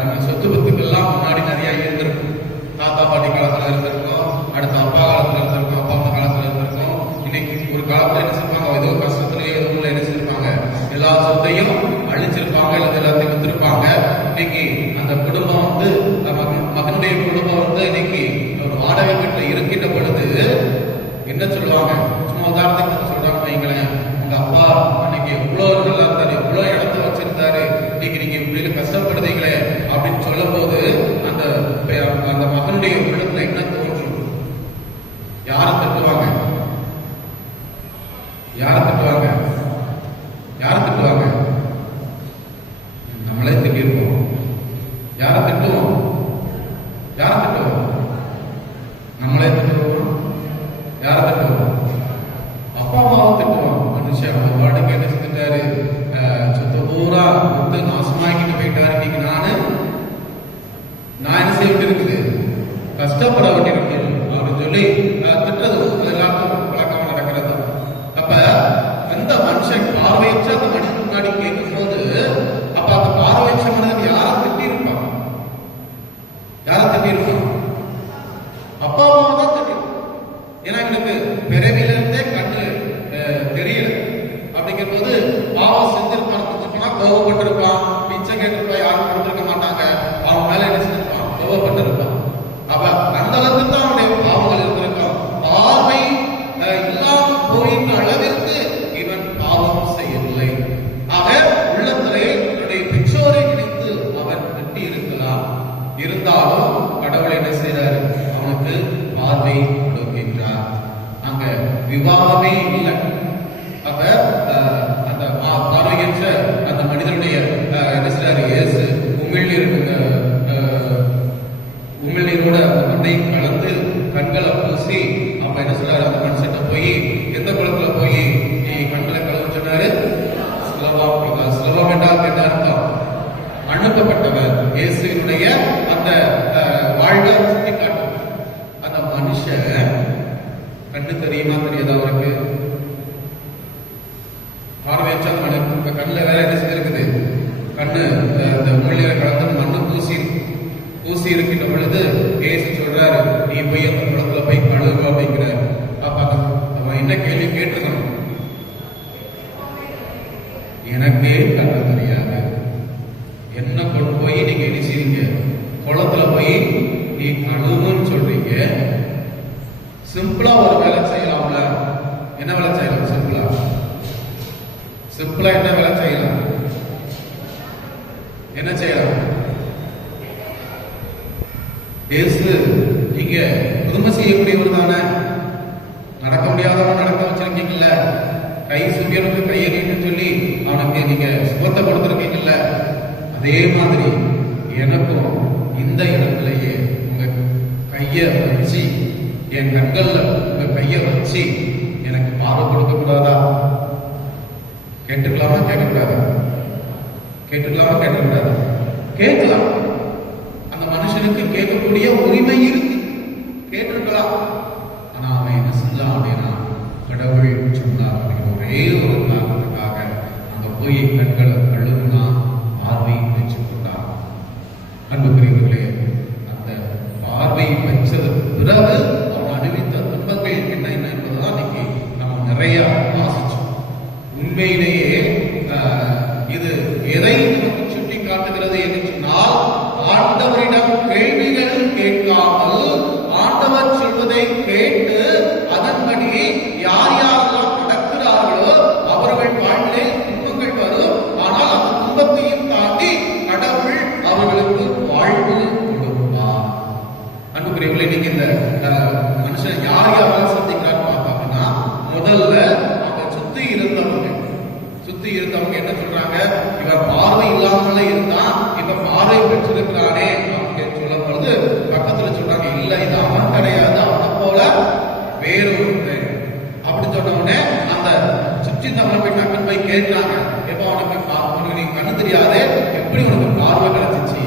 நம்ம சொத்து பத்துக்கெல்லாம் முன்னாடி நிறைய இருந்திருக்கும். தாத்தா பாட்டி காலத்துல இருந்திருக்கோம், அடுத்த அப்பா காலத்துல இருந்திருக்கோம், அப்பா அம்மா காலத்துல இருந்திருக்கோம். இன்னைக்கு ஒரு காலத்துல என்ன செஞ்சிருப்பாங்க, ஏதோ கஷ்டத்துலயே எதுவும் என்ன செஞ்சிருப்பாங்க, எல்லா சொத்தையும் அழிச்சிருப்பாங்க, இல்லை எல்லாத்தையும் வித்திருப்பாங்க. இன்னைக்கு அந்த குடும்பம் வந்து மகனுடைய குடும்பம் வந்து இன்னைக்கு ஒரு வாடகை வீட்டுல இருக்கின்ற பொழுது என்ன சொல்லுவாங்க, சும்மா உதாரணத்துக்கு சொல்றாங்க வைங்களேன், உங்க அப்பா அன்னைக்கு எவ்வளவு நல்லா இருந்தாரு, எவ்வளவு இடத்த வச்சிருந்தாரு, இன்னைக்கு நீங்க இப்படி கஷ்டப்படுறீங்களே அப்படின்னு சொல்லும் போது அந்த மகனுடைய உள்ளத்துல என்ன தோன்றும்? யாரை திட்டுவாங்க? யாரை திட்டுவாங்க? யாரை திட்டுவாங்க? நம்மளே திட்டிருக்கோம். யாரை திட்டுவோம்? யாரை திட்டுவோம்? நம்மளே திட்டுவோம். யாரை திட்டுவோம்? அப்பா அம்மாவும் திட்டுவோம். மனுஷன் ஒரு வாட்டுக்கு என்ன செஞ்சுட்டாரு, சொத்து பூரா வந்து நாசமாக்கிட்டு போயிட்டாரு, இன்னைக்கு நான் என்ன செய்ய வேண்டியிருக்குது, கஷ்டப்பட வேண்டியிருக்கு அப்படின்னு சொல்லி திட்டுறது எல்லாருக்கும் பழக்கமா நடக்கிறது. அப்ப அந்த மனுஷன் பார்வையற்ற அந்த மனுஷன் முன்னாடி கேட்கும் போது அப்ப அந்த பார்வையற்ற மனிதன் யாரை திட்டிருப்பான்? யாரை திட்டிருப்பான்? அப்பா அம்மாவை தான் திட்டிருப்பான். ஏன்னா எனக்கு பிறவிலிருந்தே கண்ணு தெரியல அப்படிங்கிற போது பாவம் செஞ்சிருப்பான், கொஞ்சம் போனா கோவப்பட்டிருப்பான், பிச்சை கேட்டிருப்பான், யாரும் கொடுத்திருக்க மாட்டாங்க, அவன் மேல என்ன செஞ்சிருப்பான், கோவப்பட்டிருப்பான். அப்ப அந்த அளவுக்கு தான் அவனுடைய பாவங்கள் இருந்திருக்கான். பார்வை இல்லாம போயின்ற அளவிற்கு இவன் பாவம் செய்யவில்லை. ஆக உள்ளத்திலே தன்னுடைய பெற்றோரை நினைத்து அவன் திட்டி இருக்கலாம். இருந்தாலும் கடவுள் என்ன செய்யறாரு, அவனுக்கு பார்வை கொடுக்கின்றார். அங்க விவாதமே இல்லை. அப்ப அந்த பார்வையற்ற அந்த மனிதனுடைய என்ன செய்யறாரு, இயேசு உமிழ்நீரோட அந்த மண்ணை கலந்து கண்களை பூசி அப்ப என்ன சொல்றாரு, அந்த மனுஷன் போய் எந்த குளத்துல போய் நீ கண்களை கலந்து சொன்னாரு, சுலபம் என்றால் என்ன அர்த்தம்? அனுப்பப்பட்டவர். இயேசுவினுடைய அந்த வாழ்வை சுட்டி காட்டும். அந்த மனுஷன் கண்ணு தெரியுமா தெரியாதா அவருக்கு? பார்வையற்ற கண்ணுல வேற என்ன செஞ்சிருக்குது, கண்ணு இந்த உமிழ்நீரை கலந்து மண்ணை பூசி இருக்கின்ற பொழுது ஏசு சொல்றாரு, நீ போய் அந்த குளத்துல போய் கழுவு அப்படிங்கிறார். அப்ப அவன் என்ன கேள்வி கேட்டிருக்கணும், எனக்கே கண்ணு தெரியாது, என்ன கொண்டு போய் நீங்க என்ன செய்றீங்க, குளத்துல போய் நீ கழுவுன்னு சொல்றீங்க. சிம்பிளா ஒரு வேலை செய்யலாம்ல, என்ன வேலை செய்யலாம்? சிம்பிளா என்ன வேலை செய்யலாம்? என்ன செய்யலாம்? இயேசு நீங்க புதுமை செய்யக்கூடியவர் தானே, நடக்க முடியாதவன் நடக்க வச்சிருக்கீங்கல்ல, கை சுயனுக்கு கையை நீட்டு சொல்லி அவனுக்கு நீங்க சுகத்தை கொடுத்துருக்கீங்கல்ல, அதே மாதிரி எனக்கும் இந்த இடத்திலேயே உங்க கைய வச்சு, என் கண்கள்ல உங்க கைய வச்சு எனக்கு பார்வை கொடுக்க கூடாதா? கேட்டுக்கலாமா கேட்கக்கூடாதா? கேட்டுக்கலாமா கேட்கக்கூடாதா? கேட்கலாம். அந்த மனுஷனுக்கு கேட்கக்கூடிய உரிமை இருக்கு, கேட்டிருக்கலாம். ஆனா அவன் என்ன செஞ்சான் அப்படின்னா, கடவுள் சொன்னார் அப்படிங்கிற ஒரே ஒரு காரணத்துக்காக அங்க போய் கண்களை கழுவுனா பார்வை பெற்றுக் கொண்டான். அன்புக்குரியவர்களே, அந்த பார்வை பெற்றதற்கு பிறகு அவன் அனுபவித்த துன்பங்கள் என்ன என்பதுதான் இன்னைக்கு நம்ம நிறைய வாசிச்சோம். உண்மையிலேயே இது எதை நமக்கு சுட்டி காட்டுகிறது என்று சொன்னால், ஆண்டவரிடம் கேள்விகள் கேட்காமல் ஆண்டவர் சொல்வதை கேட்டு அதன்படி யார் யாரெல்லாம் நடக்கிறார்களோ அவர்கள் வாழ்விலே துன்பங்கள் வரும். ஆனால் அந்த துன்பத்தையும் தாண்டி கடவுள் அவர்களுக்கு வாழ்வு கொடுப்பார். அன்புக்குரியவர்களே, நீங்க இந்த மனுஷன் யார் யாரெல்லாம் சந்திக்கிறான்னு பார்த்தாங்கன்னா, முதல்ல அவங்க சுத்தி இருந்தவங்க என்ன சொல்றாங்க, அப்படின்னு சொன்ன உடனே அந்த சுற்றி தமிழ் போய் டக்குன்னு போய் கேட்கிறாங்க, எப்போ உனக்கு நீ கண்ணு தெரியாது, எப்படி உனக்கு பார்வை கிடைச்சிச்சு?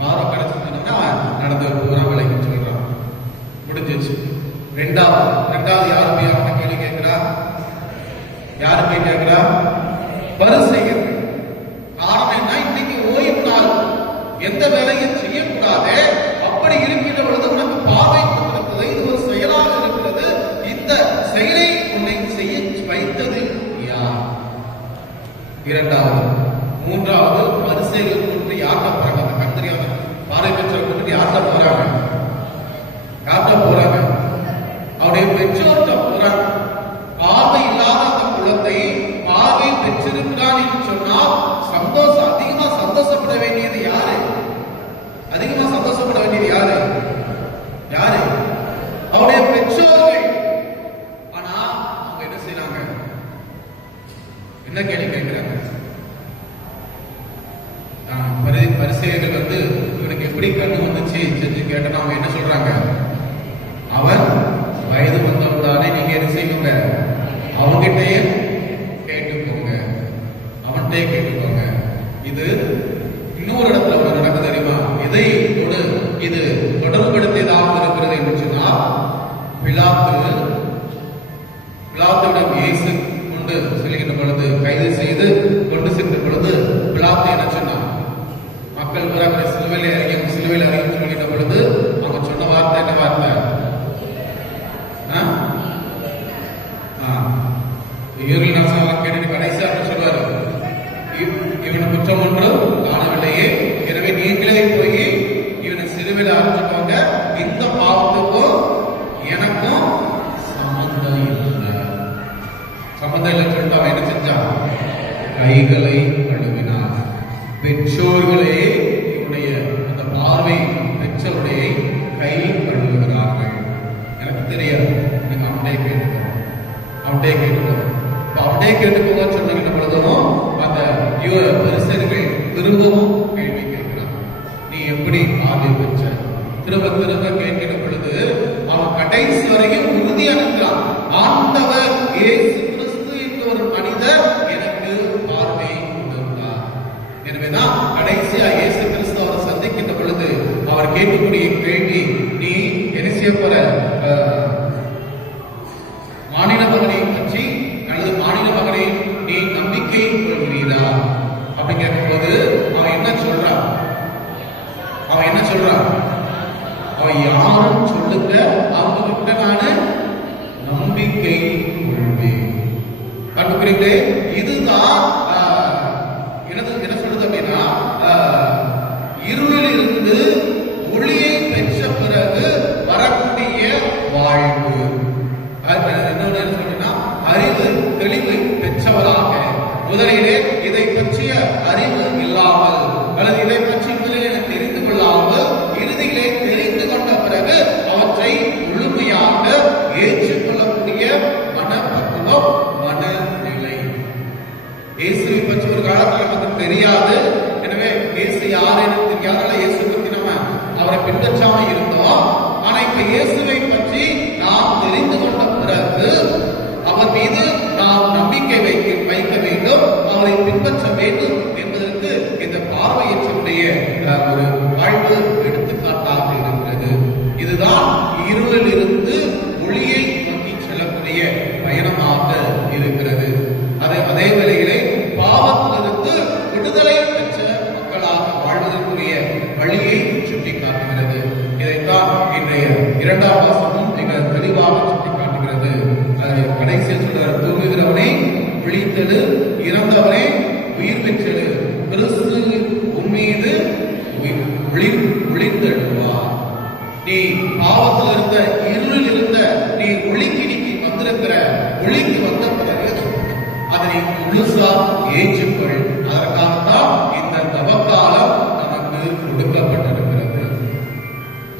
பார்வை கிடைச்சிச்சுன்னா அவன் நடந்து பூரா விலைக்கு சொல்றான். முடிஞ்சிச்சு. ரெண்டாவது யாரு போய் அவனை கேள்வி கேட்கிறா? யாரு போய் கேட்கிறா? பரிசேயர். காரணம் என்ன? இன்னைக்கு ஓய்வு நாள், எந்த வேலையும் செய்யக்கூடாது. அப்படி இருக்கின்ற பொழுது உனக்கு பார்வை கொடுக்கிறது, இது ஒரு செயலாக இருக்கிறது. இந்த செயலை உன்னை செய்ய வைத்தது யார்? இரண்டாவது. மூன்றாவது, பரிசேயர்கள் கூட்டி யார்கிட்ட போறாங்க? அந்த கத்திரியாத பார்வை பெற்றோர் கூட்டி யார்கிட்ட போறாங்க? அவருடைய பெற்றோர்கிட்ட போறாங்க. பார்வை இல்லாத அந்த குழந்தை பார்வை பெற்றிருக்கிறான் என்று சொன்னால் அதிகமா சந்தோஷப்பட வேண்டியது யாரு? அவருடைய பெற்றோர்கள். ஆனா அவங்க என்ன செய்யறாங்க? என்ன கேள்வி கேட்கிறாங்க? பரிசேயர்கள் இவனுக்கு எப்படி கண்ணு வந்துச்சு செஞ்சு கேட்டா அவங்க என்ன சொல்றாங்க? அவன் வயது வந்தவங்களானே நீங்க என்ன செய்யுங்க, அவங்கிட்டே கேட்டுக்கோங்க, அவன்கிட்டே கேட்டுக்கோங்க. இது இன்னொரு இடத்துல ஒரு நடக்குது தெரியுமா? இதையோடு இது தொடர்புபடுத்தியதாக இருக்கிறது என்று சொன்னால், பிலாத்துவிடம் இயேசு கொண்டு செல்கின்ற பொழுது, கைது செய்து கொண்டு சென்ற பொழுது பிலாத்து என்ன சொன்னான்? மக்கள் பூரா சிலுவையில் அறியும் சொல்கின்ற பொழுது அவங்க சொன்ன வார்த்தை என்ன வார்த்தை? கேட்டு கடைசியா சொல்வாரு, இவனை குற்றம் ஒன்றும் காணவில்லையே, எனவே நீங்களே போய் இவனை சிறுவில் அரைச்சுக்கோங்க, இந்த பாவத்துக்கும் எனக்கும் சம்பந்தம் இல்லை சொல்லிட்டு அவன் என்ன செஞ்சான்? கைகளை கழுவினான். பெற்றோர்களே இவனுடைய அந்த பார்வை பெற்றோருடைய கை கழுவுகிறார்கள். எனக்கு தெரியாது, நீங்க அவன்கிட்டே கேட்டுக்கோங்க சொல்லுகின்ற பொழுதும் அந்த பரிசேயர்கள் திரும்பவும் கேள்வி கேட்கிறான், நீ எப்படி பார்வை பெற்ற? திரும்ப கேட்கிற பொழுது அவன் கடைசி வரைக்கும் உறுதியாக இருக்கிறான், ஆண்டவர் இயேசு கிறிஸ்து என்ற ஒரு மனிதர் எனக்கு பார்வை கொடுத்தார். எனவேதான் கடைசியா இயேசு கிறிஸ்து அவரை சந்திக்கின்ற பொழுது அவர் கேட்கக்கூடிய கேள்வி, நீ என்ன செய்ய போற? மாநில மகனை பற்றி அல்லது மாநில மகனை நீ நம்பிக்கை கொள்கிறீரா அப்படி கேட்கும்போது அவன் என்ன சொல்றான்? அவன் யாரும் சொல்லுங்க, அவங்க கிட்ட நானு நம்பிக்கை கொள்வேன். கண்டுக்கிறீங்களே, இதுதான் என்ன சொல்றது அப்படின்னா, இருளில் இருந்து ஒளியை பெற்ற பிறகு வரக்கூடிய வாழ்வு. அறிவு தெளிவு பெற்றவராக, முதலிலே இதை பற்றிய அறிவு இல்லாமல் அல்லது இதை பற்றி முதலிலே தெரிந்து கொள்ளாமல் இறுதியிலே தெரிந்து கொண்ட பிறகு அவற்றை முழுமையாக ஏற்றுக்கொள்ளக்கூடிய மனப்பக்குவம், மனநிலை. இயேசுவை பற்றி ஒரு காலத்தில் நமக்கு தெரியாது, எனவே இயேசு யார் என்று தெரியாத இயேசு பற்றி நம்ம அவரை பின்பற்றாம இருந்தோம். ஆனா இப்ப இயேசுவை பற்றி நாம் தெரிந்து கொண்ட பிறகு அவர் மீது நாம் நம்பிக்கை வைக்க வேண்டும், அவரை பின்பற்ற வேண்டும் என்பதற்கு இந்த பார்வையற்றனுடைய ஒரு வாழ்வு எடுத்துக்காட்டாக இருக்கிறது. இதுதான் இருளில் இருந்து ஒளியை நோக்கி செல்லக்கூடிய பயணமாக இருக்கிறது. அதே வேளையிலே பாவத்திலிருந்து விடுதலை பெற்ற மக்களாக வாழ்வதற்குரிய வழியை சுட்டி காட்டுகிறது. இதைத்தான் இன்றைய இரண்டாம் வாசகம் மிக தெளிவாக சுட்டி காட்டுகிறது. கடைசியில் சொல்றார், தூங்குகிறவனே விழித்தெழு, இறந்தவனே உயிர் பெற்றெழு, கிறிஸ்து உன்மீது விழித்தெழுவார். நீ பாவத்தில் இருந்த, இருளில் இருந்த நீ ஒளிக்கு வந்திருக்கிற, ஒளிக்கு வந்த பிறகு அதனை முழுசா ஏற்றுக்கொள். அதற்காகத்தான் இந்த தவக்காலம் நமக்கு கொடுக்கப்பட்டிருக்கிறது.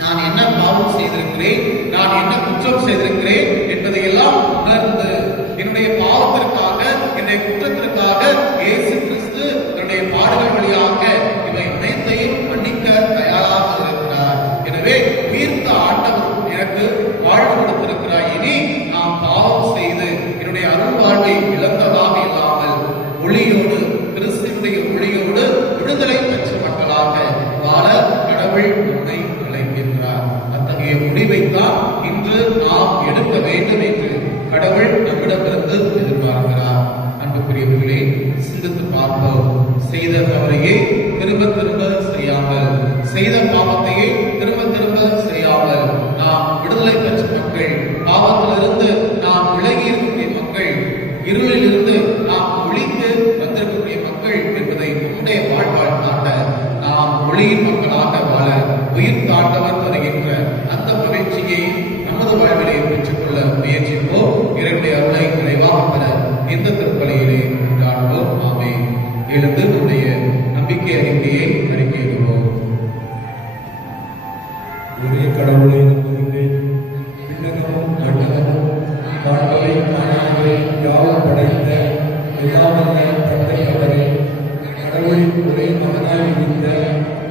நான் என்ன பாவம் செய்திருக்கிறேன், நான் என்ன குற்றம் செய்திருக்கிறேன் என்பதை எல்லாம் உணர்ந்து என்னுடைய பாவத்திற்காக, என்னுடைய குற்றத்திற்காக இயேசு கிறிஸ்து தன்னுடைய பாடுகள் வழியாக இவை அனைத்தையும் மன்னிக்க தயாராக இருக்கிறார். எனவே உயிர்த்த ஆண்டவர் எனக்கு வாழ்வு கொடுத்திருக்கிறார். இனி நாம் பாவம் செய்து என்னுடைய நம்மிடமிருந்து எதிர்பார்க்கிறார். அன்புக்குரியவர்களே, சிந்தித்து பார்ப்போம். செய்த தவறையே திரும்ப திரும்ப செய்யாமல், செய்த பாவத்தையே திரும்ப திரும்ப செய்யாமல் நாம் விடுதலை பெற்ற மக்கள், பாவத்திலிருந்து நாம் விலகி இருக்கக்கூடிய மக்கள், இருளில் இருந்து நாம் ஒளிக்கு வந்திருக்கக்கூடிய மக்கள் என்பதை நம்முடைய வாழ்வால் காட்ட, நாம் ஒளியின் மக்களாக வாழ உயிர் தாண்டவர் வருகின்ற அந்த மகிழ்ச்சியை நமது வாழ்விலே பெற்றுக்கொள்ள முயற்சிப்போம். இறைவனுடைய அருளை நிறைவாக பெற இந்த திருப்பலியிலே கொண்டாடுவோம். ஆமென். எழுந்து நம்முடைய நம்பிக்கை அறிக்கையை அறிக்கையிடுவோம். ஒரே கடவுளை நம்புகின்றேன். விண்ணகமும் மண்டலமும் காண்பவை காணாதவை யாவும் படைத்த எல்லாம் வல்ல தந்தை அவரே, கடவுளின் ஒரே மகனாய் இருந்த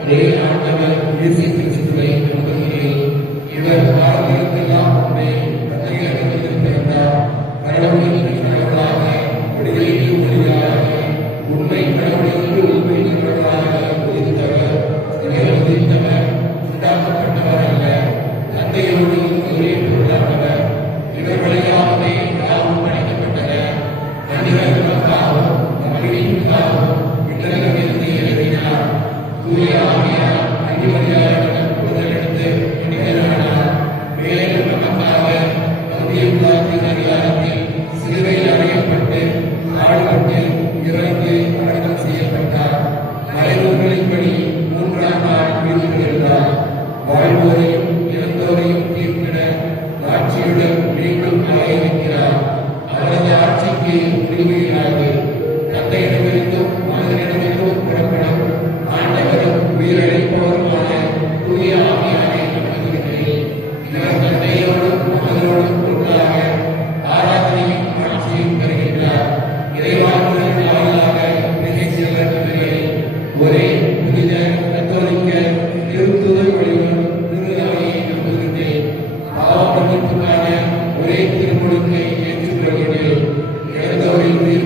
ஒரே ஆண்டவர் இயேசு கிறிஸ்துவை நம்புகிறேன். இவர் காலங்களுக்கெல்லாம் முன்னே தந்தையிடமிருந்து பிறந்தார். கடவுளின் கடவுளாக, விடுதலைக்கு ஒளியாக, உண்மை கடவுளுக்கு உண்மை கடவுளாக உதித்தவர். இவர் உதித்தவர் உண்டாக்கப்பட்டவர் அல்ல, தந்தையோடு ஒரே பொருளானவர். இவர் வழியாகவே யாவும் படைக்கப்பட்டன. மனிதர் நமக்காகவும் நம்மிடைக்காகவும் விண்ணகமிருந்து எழுதினார். தூய ஆவியார் அடிமறியாளர்கள் முதலெடுத்து மனிதரானார். மேலும் நமக்காக பந்திய பிலாத்தின் அதிகாரத்தில் சிலுவையில் அறையப்பட்டு பாடுபட்டு இறந்து அடக்கம் செய்யப்பட்டார். மறைநூல்களின்படி 3ஆம் நாள் உயிர்த்தெழுந்தார். வாழ்வோரையும் இறந்தோரையும் தீர்ப்பிட ஆட்சியுடன் மீண்டும் ஆயிருக்கிறார். அவரது ஆட்சிக்கு முடிவு இல்லாது. தந்தையிடமிருந்தும் மகனிடமிருந்தும் புறப்படும் ஆண்டவரும் உயிரிழப்பவருமான தூய ஆவியாரை நம்புகிறேன். இவர் தந்தையோடும் மகனோடும் ஒன்றாக ஆராதனையும் ஆட்சியும் பெறுகின்றார். இறைவாக்குதல் வாயிலாக பேசியவர்களே, ஒரே புனித கத்தோலிக்க திருத்துதல் வழிபாடு திருநாளையை நம்புகின்றேன். பாவ மன்னிப்புக்கான ஒரே திருமுழுக்கை ஏற்றுக்கொள்கிறேன். இறந்தோரின் உயிர்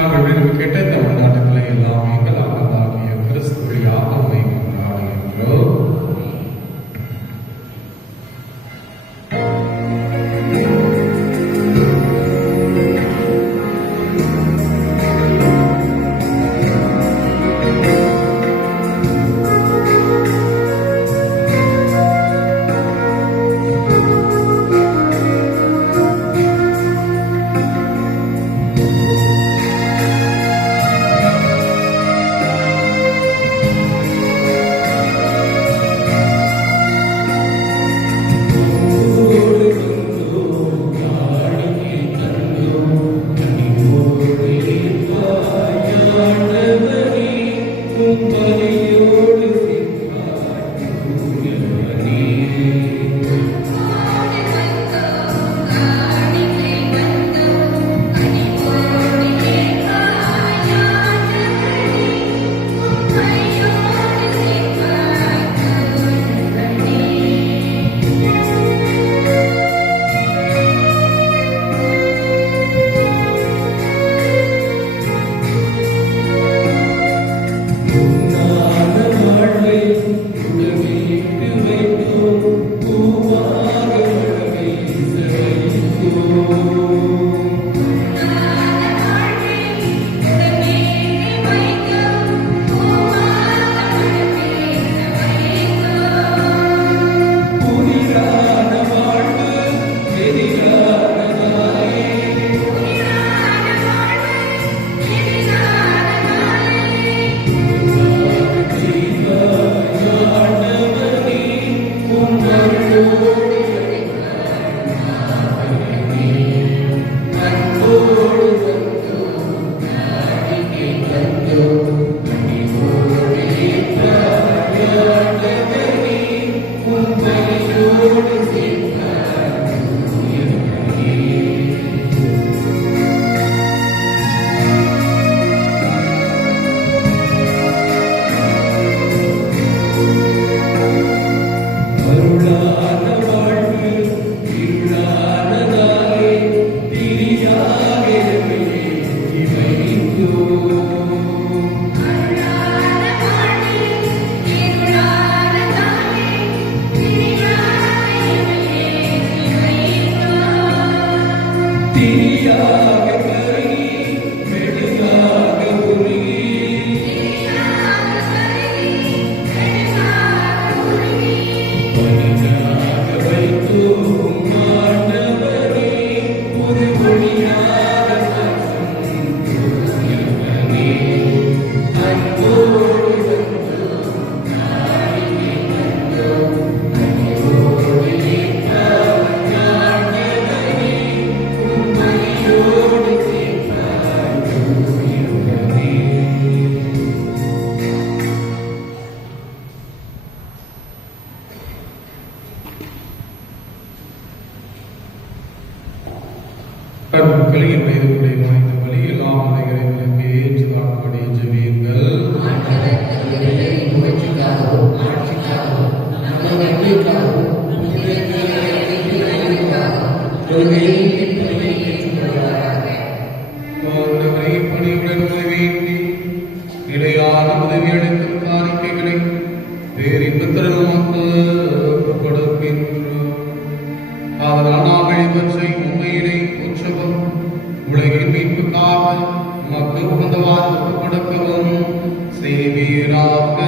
நாங்கள் விரும்பி கேட்ட இந்த கொண்டாட்டத்தில் எல்லாம் எங்கள் ஆண்டவராகிய கிறிஸ்து வழியாக உம்மை கொண்டாடுகின்றோம். கலியின் வயதுக்குடைய இந்த வழி எல்லாம் இறைவனுக்கு ஏற்றுதான்படி ஜெபியுங்கள். ஆண்டவரை பணிவுடன் வேண்டி நிலையான உதவி அளிக்கும் காணிக்கைகளை பேரின்பத்திற்கு கொடுக்கின்றோம். அதனால் நாங்கள் இவற்றை உண்மையிலே உற்சவம் உலகின் மீட்புக்காக மக்கள் உகந்தவாறு கொடுக்கவும் செய்வீராக.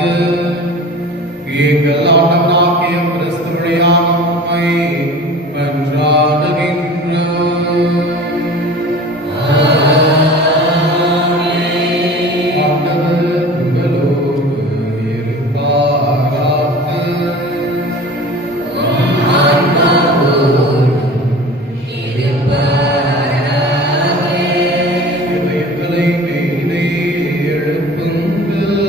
எங்கள் ஆண்டவராகிய கிறிஸ்து வழியாக உம்மை மன்றாடுகின்றோம். ஆண்டவர் உங்களோடு இருப்பாராக. இதயங்களை மேலே எழுப்புங்கள்.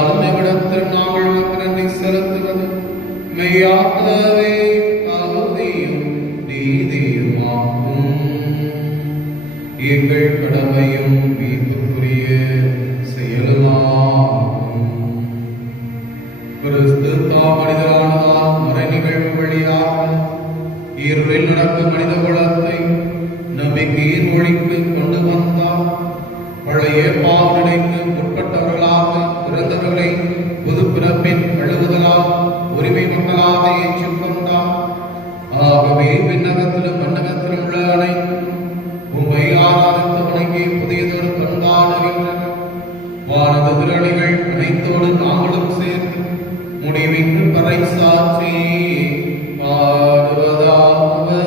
ஆனாலும் இவ்விடத்தில் நாங்கள் உமக்கு நன்றி செலுத்துவது மெய்யாகவே தகுதியும் நீதியுமாகும். எங்கள் கடமையும் மீட்புக்குரிய செயலுமாகும். கிறிஸ்து தாம் மனிதரானதால் மறை நிகழ்வு வழியாக இருளில் நடக்கும் மனித குலத்தை நம்பிக்கையின் ஒளிக்கு கொண்டு வந்தார். பழைய பாவனைக்கு உட்பட்டவர்களாக பிறந்தவர்களை புது பிறப்பின் கழுவுதலால் உரிமை மக்களாக ஏற்றுக்கொண்டார். ஆகவே விண்ணகத்திலும் மன்னகத்திலும் உள்ள அனைத்தும் உம்மை ஆராதித்து வணங்கி புதியதொரு பண்பாடுகின்றன. வானதிரணிகள் அனைத்தோடு நாங்களும் சேர்ந்து முடிவின்றி பறை சாற்றி பாடுவதாவது.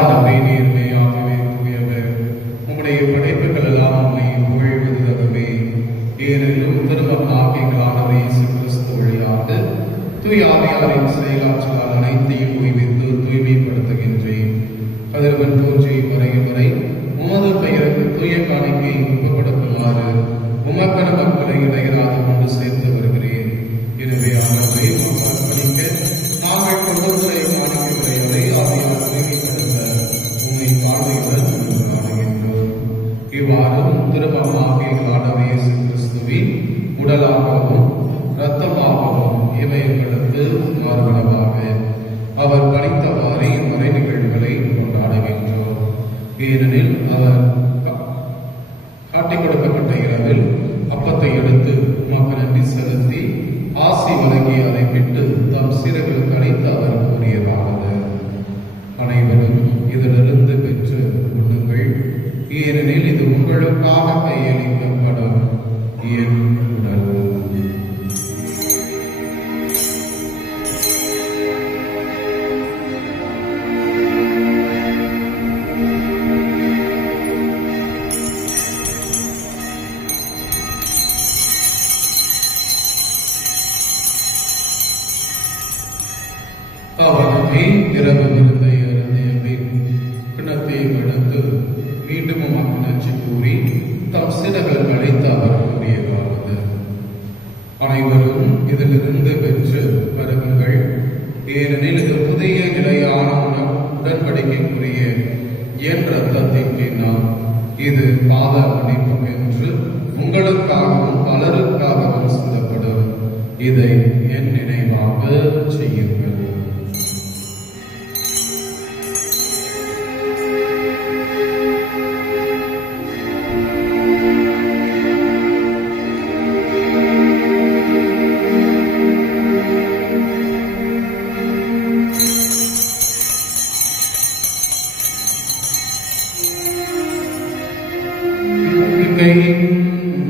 ஆண்டவரே, நீர் மெய்யாகவே தூயவர். உம்முடைய படைப்புகள் எல்லாம் உம்மை புகழ்வது அதுவே. ஏனெனில் திருமகனாகிய எங்கள் இயேசு கிறிஸ்து வழியாக தூய ஆவியாரின் செயலாற்றலால் அனைத்தையும் உய்வித்து தூய்மைப்படுத்துகின்றேன். கதிரவன் தோன்றி மறையும் வரை உமது பெயருக்கு தூய காணிக்கை ஒப்புக்கொடுக்குமாறு உமக்கன மக்களை இடையராது கொண்டு சேர்த்து வருகிறேன். எனவே ஆண்டவரே, உமக்கு அர்ப்பணிக்க நாங்கள் கொண்டுவரை காணிக்கை வரை ஆவியார் இவ்வாறு திருமகனாகிய எங்கள் இயேசு கிறிஸ்துவின் உடலாகவும் இரத்தமாகவும் இவை எங்களுக்கு மாறுபடவாக அவர் பணித்தவாறு இம்மறை நிகழ்வுகளை கொண்டாடுகின்றோம். ஏனெனில் அவர் காட்டிக் கொடுக்கப்பட்ட இரவில் அப்பத்தை எடுத்து உமக்கு நன்றி செலுத்தி ஆசி வழங்கி அதை விட்டு தம் சீடர்களுக்கு அழைத்து அவர் கூறியதானது, அனைவரும் இதிலிருந்து பெற்று உண்ணுங்கள், ஏனெனில் இது உங்களுக்காக கையளிக்கப்படும் என் உடல். அவனுமே இரவு விருந்தை அருந்திய பின் கிணத்தை எடுத்து மீண்டும் உமக்கு நன்றி கூறி தம் சீடர்கள் அழைத்து அவர் கூறியதாவது, அனைவரும் இதிலிருந்து பெற்று பருகுங்கள், ஏனெனில் இது புதிய நிலையான உடன்படிக்கைக்குரிய என் இரத்தத்தின் கிண்ணம். இது பாவ மன்னிப்புக்கென்று உங்களுக்காகவும் பலருக்காகவும் சிந்தப்படும். இதை என் நினைவாக செய்யுங்கள்.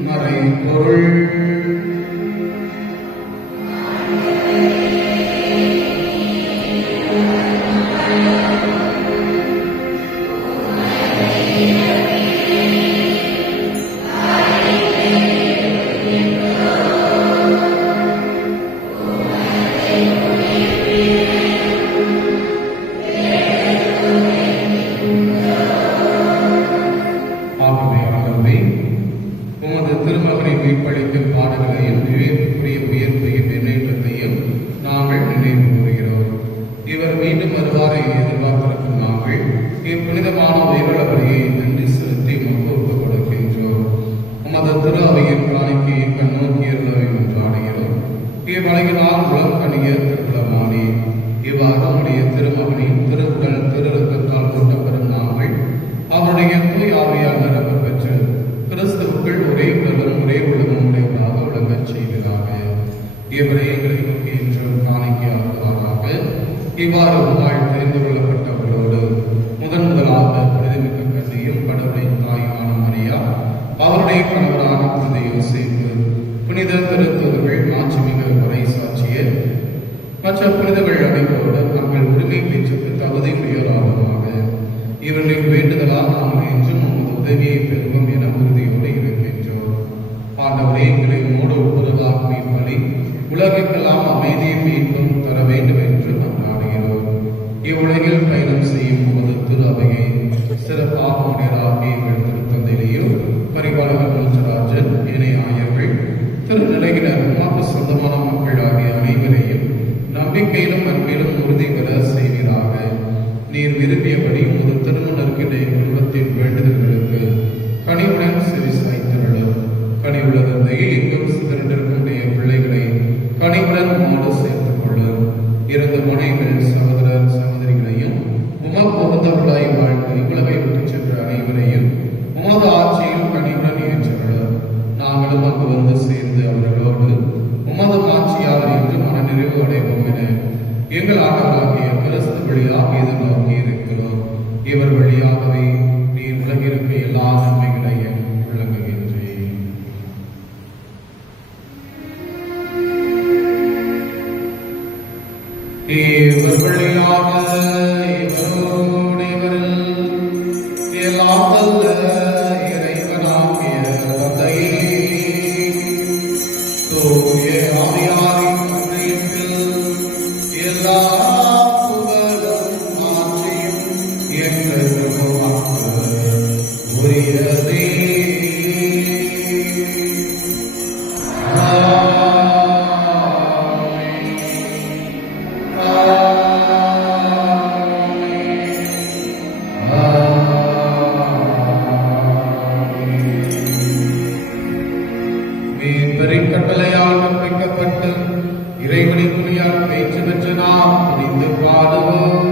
மறைபொருள் உமது திருமகனை மீட்பளிக்கும் பாடுகளையும் விவேகக்குரிய உயர்வையும் முன்னேற்றத்தையும் நாங்கள் நினைவு கூறுகிறோம். இவர் மீண்டும் வருவாரை புனிதமான உயிரிழவரையை நன்றி செலுத்தி ஒப்பு கொடுக்கின்றோம். உமது திரு அவையின் காணிக்கையை கண்ணோக்கியர்களை கொண்டாடுகிறோம். இவ்வழங்கினால் உலகணிய திருக்குளமானி இவ்வாறு உடைய திருமகனின் திருக்குறள் திருரத்தத்தால் கூட்டப்பெறும் நாங்கள் அவருடைய தூய் ஆவியால் நிரம்ப பெற்று கிறிஸ்துவுக்குள் ஒரே உடலும் ஒரே உள்ளமும் உடையவராக விளங்கச் செய்வதாக. இவரை எங்களை நோக்கி என்றும் காணிக்கையாக்குவாராக. இவ்வாறு உங்கள் தெரிந்து கொள்ளப்பட்டவர்களோடு முதலாக புனிதமிக்க கண்ணியும் கடவுளின் தாயுமான மரியா, அவருடைய கணவரான புனித யோசேப்பு, புனித திருத்தூதர்கள், மாட்சிமிகு உரை சாட்சியர் மற்ற புனிதர்கள் அனைவரோடு நாங்கள் உரிமை பெற்றுக்கு தகுதி உயராதமாக இவர்களின் வேண்டுதலால் நாங்கள் என்றும் உமது உதவியை பெறுவோம் என உறுதியோடு இருக்கின்றோம். ஆண்டவரே, எங்களை உமோடு ஒப்புதலாக பலி உலகிற்கெல்லாம் அமைதியை மீண்டும் தர வேண்டும் என்று நாடுகிறோம். இவ்வுலகில் பயணம் செய்யும் உமது திரு அவையை சிறப்பாக உடையராக எங்கள் திருத்தந்தையிலேயும் பரிபாலகர் மூச்சராஜன், இணை ஆயர்கள், திருநிலையினர், உமக்கு சொந்தமான மக்கள் ஆகிய அனைவரையும் நம்பிக்கையிலும் அன்பிலும் உறுதி பெற செய்வீராக. நீர் விரும்பியபடி உமது திருமணர்கின்ற குடும்பத்தின் வேண்டுதல்களுக்கு கனிவுடன் செவி சாய்த்திருளும். கனிவுள்ளதையில் எங்கும் சிதறிண்டிருக்கின்ற பிள்ளைகளை கனிவுடன் உமோடு சேர்த்துக் கொள்ளும். இறந்த முனைகள் சகோதரர் சகோதரிகளையும் உமக்கு உகந்தவர்களாய் வாழ்ந்து உலகை விட்டுச் சென்ற அனைவரையும் உமது ஆட்சியில் கனிவுடன் ஏற்றுள்ளோம். நாங்களும் அங்கு வந்து சேர்ந்து அவர்களோடு உமது ஆட்சியால் என்று மனநிறைவு அடைவோம் என எங்கள் ஆண்டவராகிய கிறிஸ்து வழியாக எதிர்நோக்கி இருக்கிறோம். இவர் வழியாகவே நீர் உலகிற்கு எல்லா நன்மைகளையும் விளங்குகின்றேன். இவர் வழியாக இவரோடு இவரில் எல்லாம் வல்ல இறைவனாகிய தந்தையே, தூய ஆவியாரின் ஒன்றியத்தில் எல்லா புகழும் ஆட்சியும் என்றென்றும் உரியதே. கட்டளையால் கற்பிக்கப்பட்டு இறைவனின் துணையால் பேச்சு பெற்ற நாம் புரிந்து பாடுவோம்.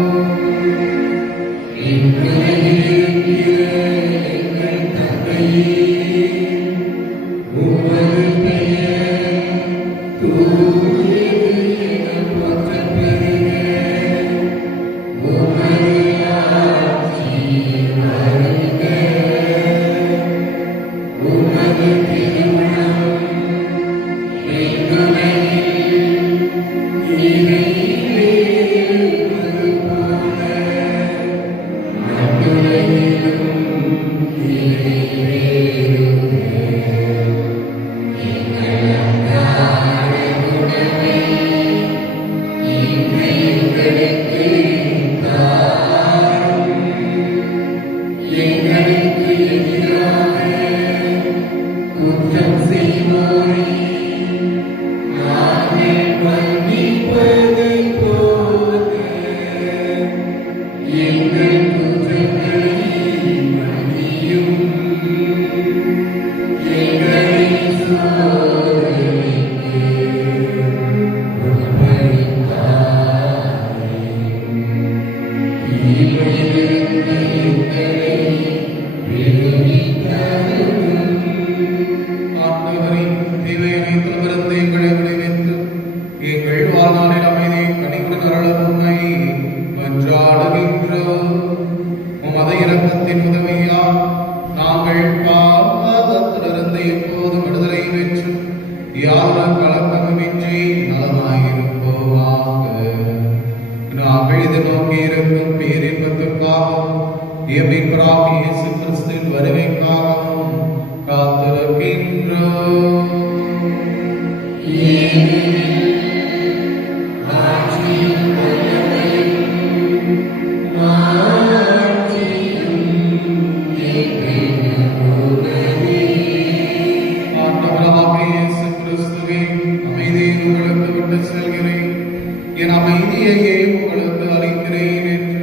என் அமைதியையே உங்களுக்கு அளிக்கிறேன் என்று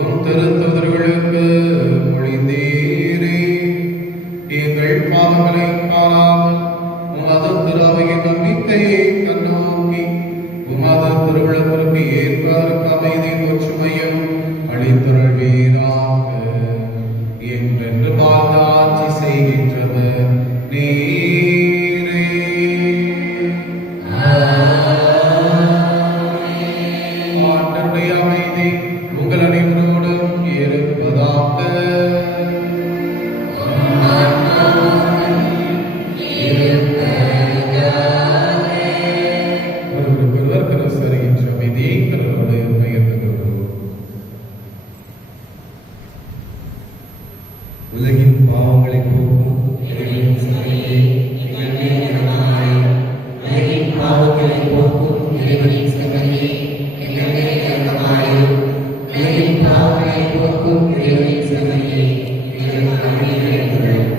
உன் திருத்தூதர்களுக்கு உலகின் பாவங்களை போக்கும் இறைவனின் சபையே எங்கள் மேல் இரக்கமாயிரும். உலகின் பாவங்களை போக்கும் இறைவனின் சபையே எங்கள் மேல் இரக்கமாயிரும். உலகின் பாவங்களை போக்கும் இறைவனின் சபையே எங்களுக்கு அமைதி அருளும்.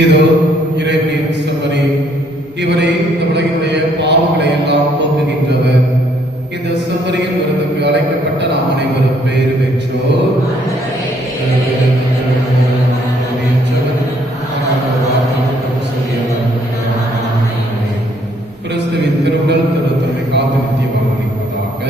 இதோ இறைவனின் செம்மறி, இவரை இந்த உலகினுடைய பாவங்களை எல்லாம் போக்குகின்றவர். இந்த செம்மறியின் விருதுக்கு அழைக்கப்பட்ட நாம் அனைவரும் பெயர் பெற்றோர். கிறிஸ்துவின் திருவுடல் திருத்தந்தை காத்து நித்தியமாக அளிப்பதாக.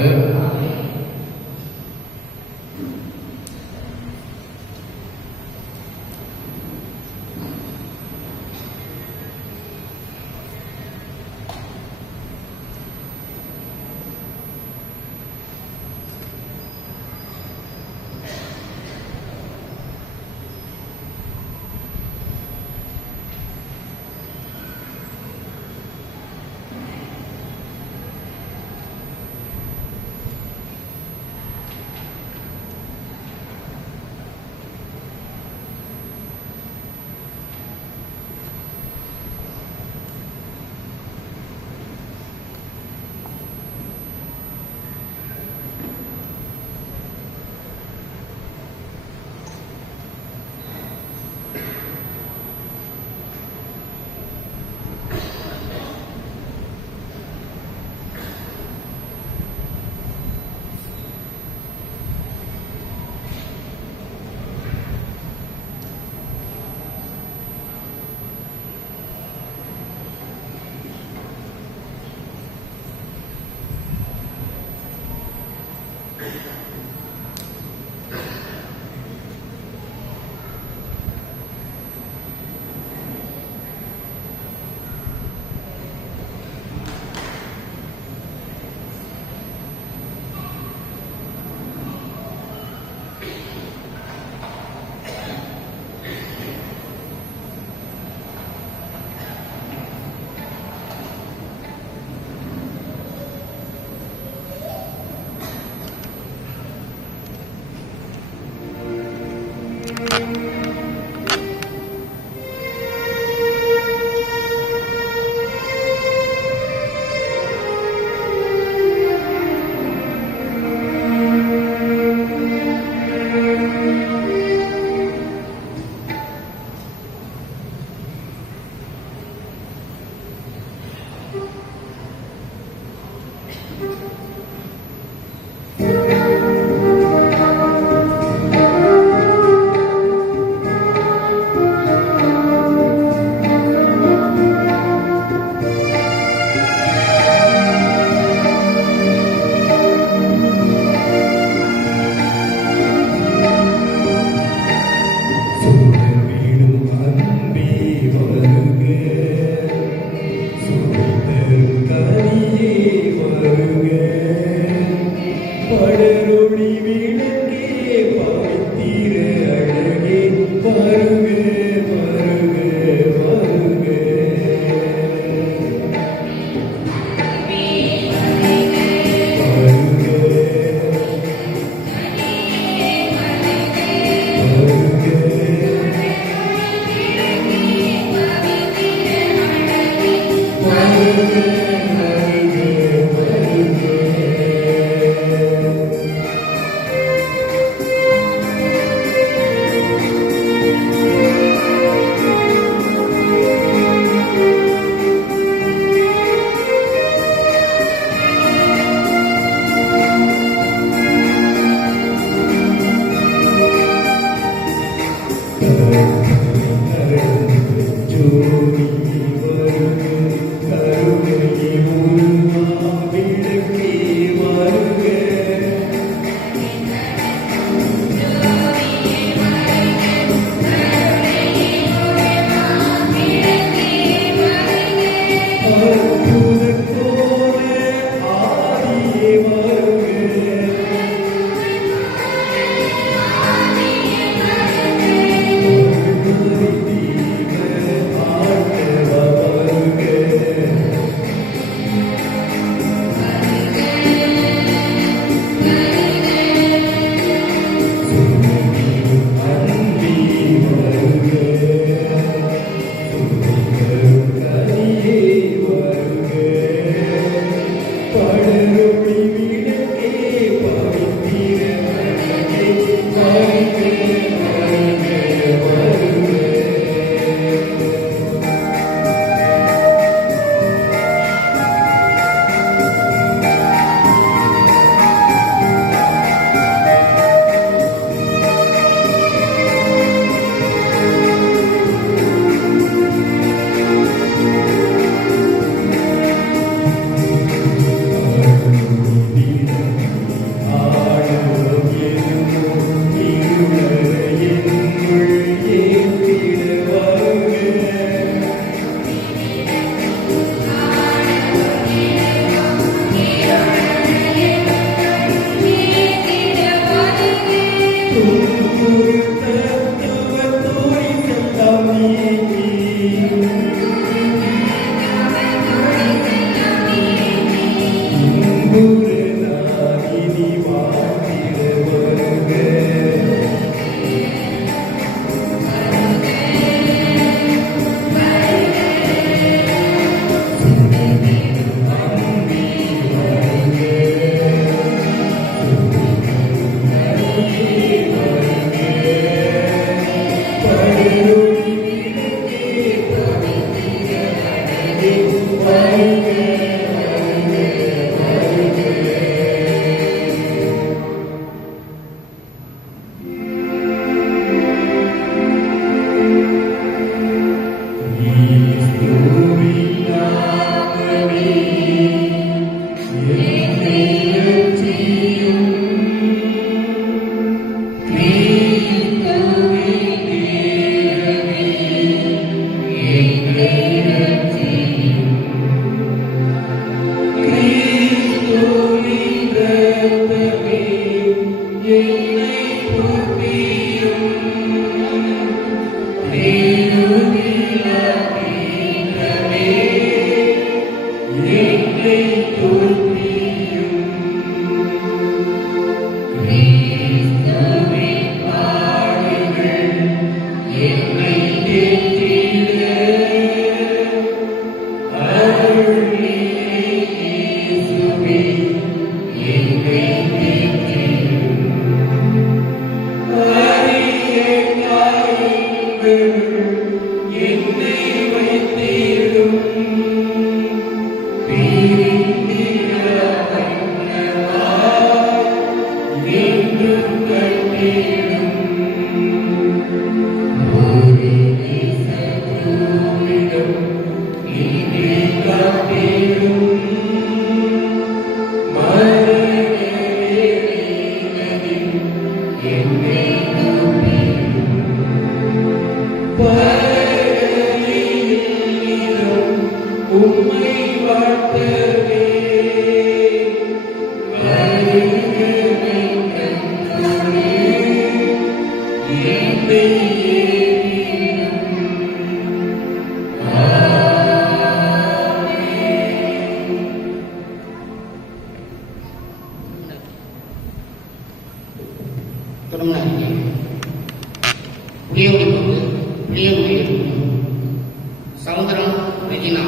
சமுத்திரம் ரெஜினா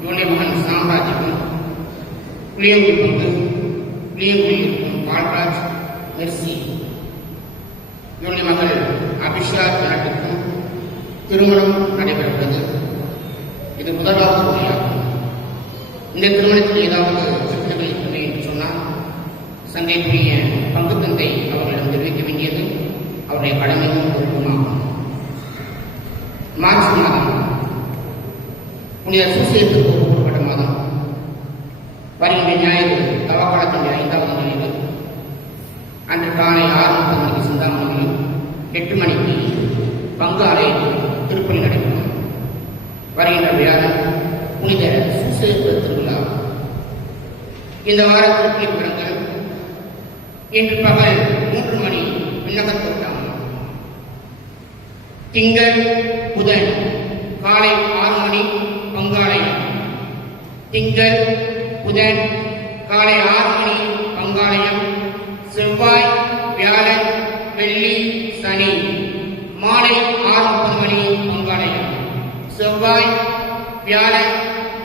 இவனுடைய மகன் சாம்ராஜ்யம் புளியங்குடி பால்ராஜ் மெர்சி இவனுடைய மகள் அபிஷா நாட்டுக்கும் திருமணம் நடைபெறுகிறது. இது முதலாவது முறையாகும். இந்த திருமணத்தில் ஏதாவது சிக்கல்கள் இல்லை என்று சொன்னால் சந்தைக்குரிய பங்கு தந்தை அவர்களிடம் தெரிவிக்க வேண்டியது அவருடைய கடமையும் பொறுப்புமாகும். மார்ச் மாதம் புனித சூசேத்துக்கு ஒப்புக்கொள்ளப்பட்ட மாதம் வருகின்ற ஞாயிறு தவக்காலத்தின் 5வது நினைவு அன்று காலை 6:30 மணிக்கு சிந்தாமணியில் 8 மணிக்கு பங்கு ஆலயத்தில் திருப்பலி நடைபெறும். வருகின்ற விழாவில் புனித சூசேத்து திருவிழா. இந்த வார திருப்பலி விவரங்கள் இன்று பகல் 3 மணி விண்ணகத்தோட்டம். திங்கள் புதன் காலை 6 மணி பங்காலயம். திங்கள் புதன் காலை 6 மணி பங்காலயம். செவ்வாய் வியாழன் வெள்ளி சனி மாலை 6:30 மணி பங்காலயம். செவ்வாய் வியாழன்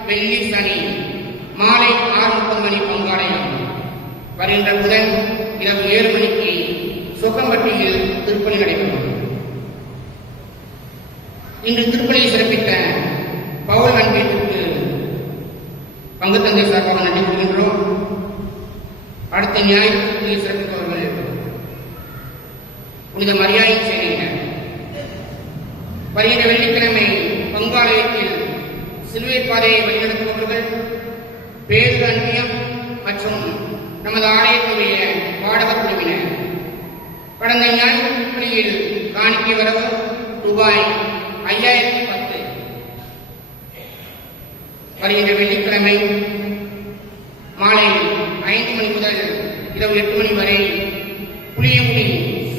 வெள்ளி சனி மாலை 6:30 மணி பங்காலயம். வருகின்ற புதன் இரவு 7 மணிக்கு சொக்கம்பட்டியில் திருப்பலி நடைபெறும். இன்று திருப்பலியை சிறப்பித்த பவுல் அன்பேற்றுக்கு பங்கு தந்தை சார்பாக நன்றி கூறுகின்றோம். அடுத்த ஞாயிறு திருப்பலியை சிறப்பிப்பவர்கள் புனித மரியாதை செய்கின்றனர். வருகின்ற வெள்ளிக்கிழமை பங்காலயத்தில் சிலுவை பாதையை வழிநடத்துபவர்கள் பேரு அன்பியம் மற்றும் நமது ஆலயத்துடைய பாடகர் குழுவினர். கடந்த ஞாயிறு திருப்பலியில் காணிக்கை வரவு ரூபாய் 5010. வருகின்ற வெள்ளிக்கிழமை மாலை 5 மணி முதல் இரவு 8 மணி வரை புளியங்குடி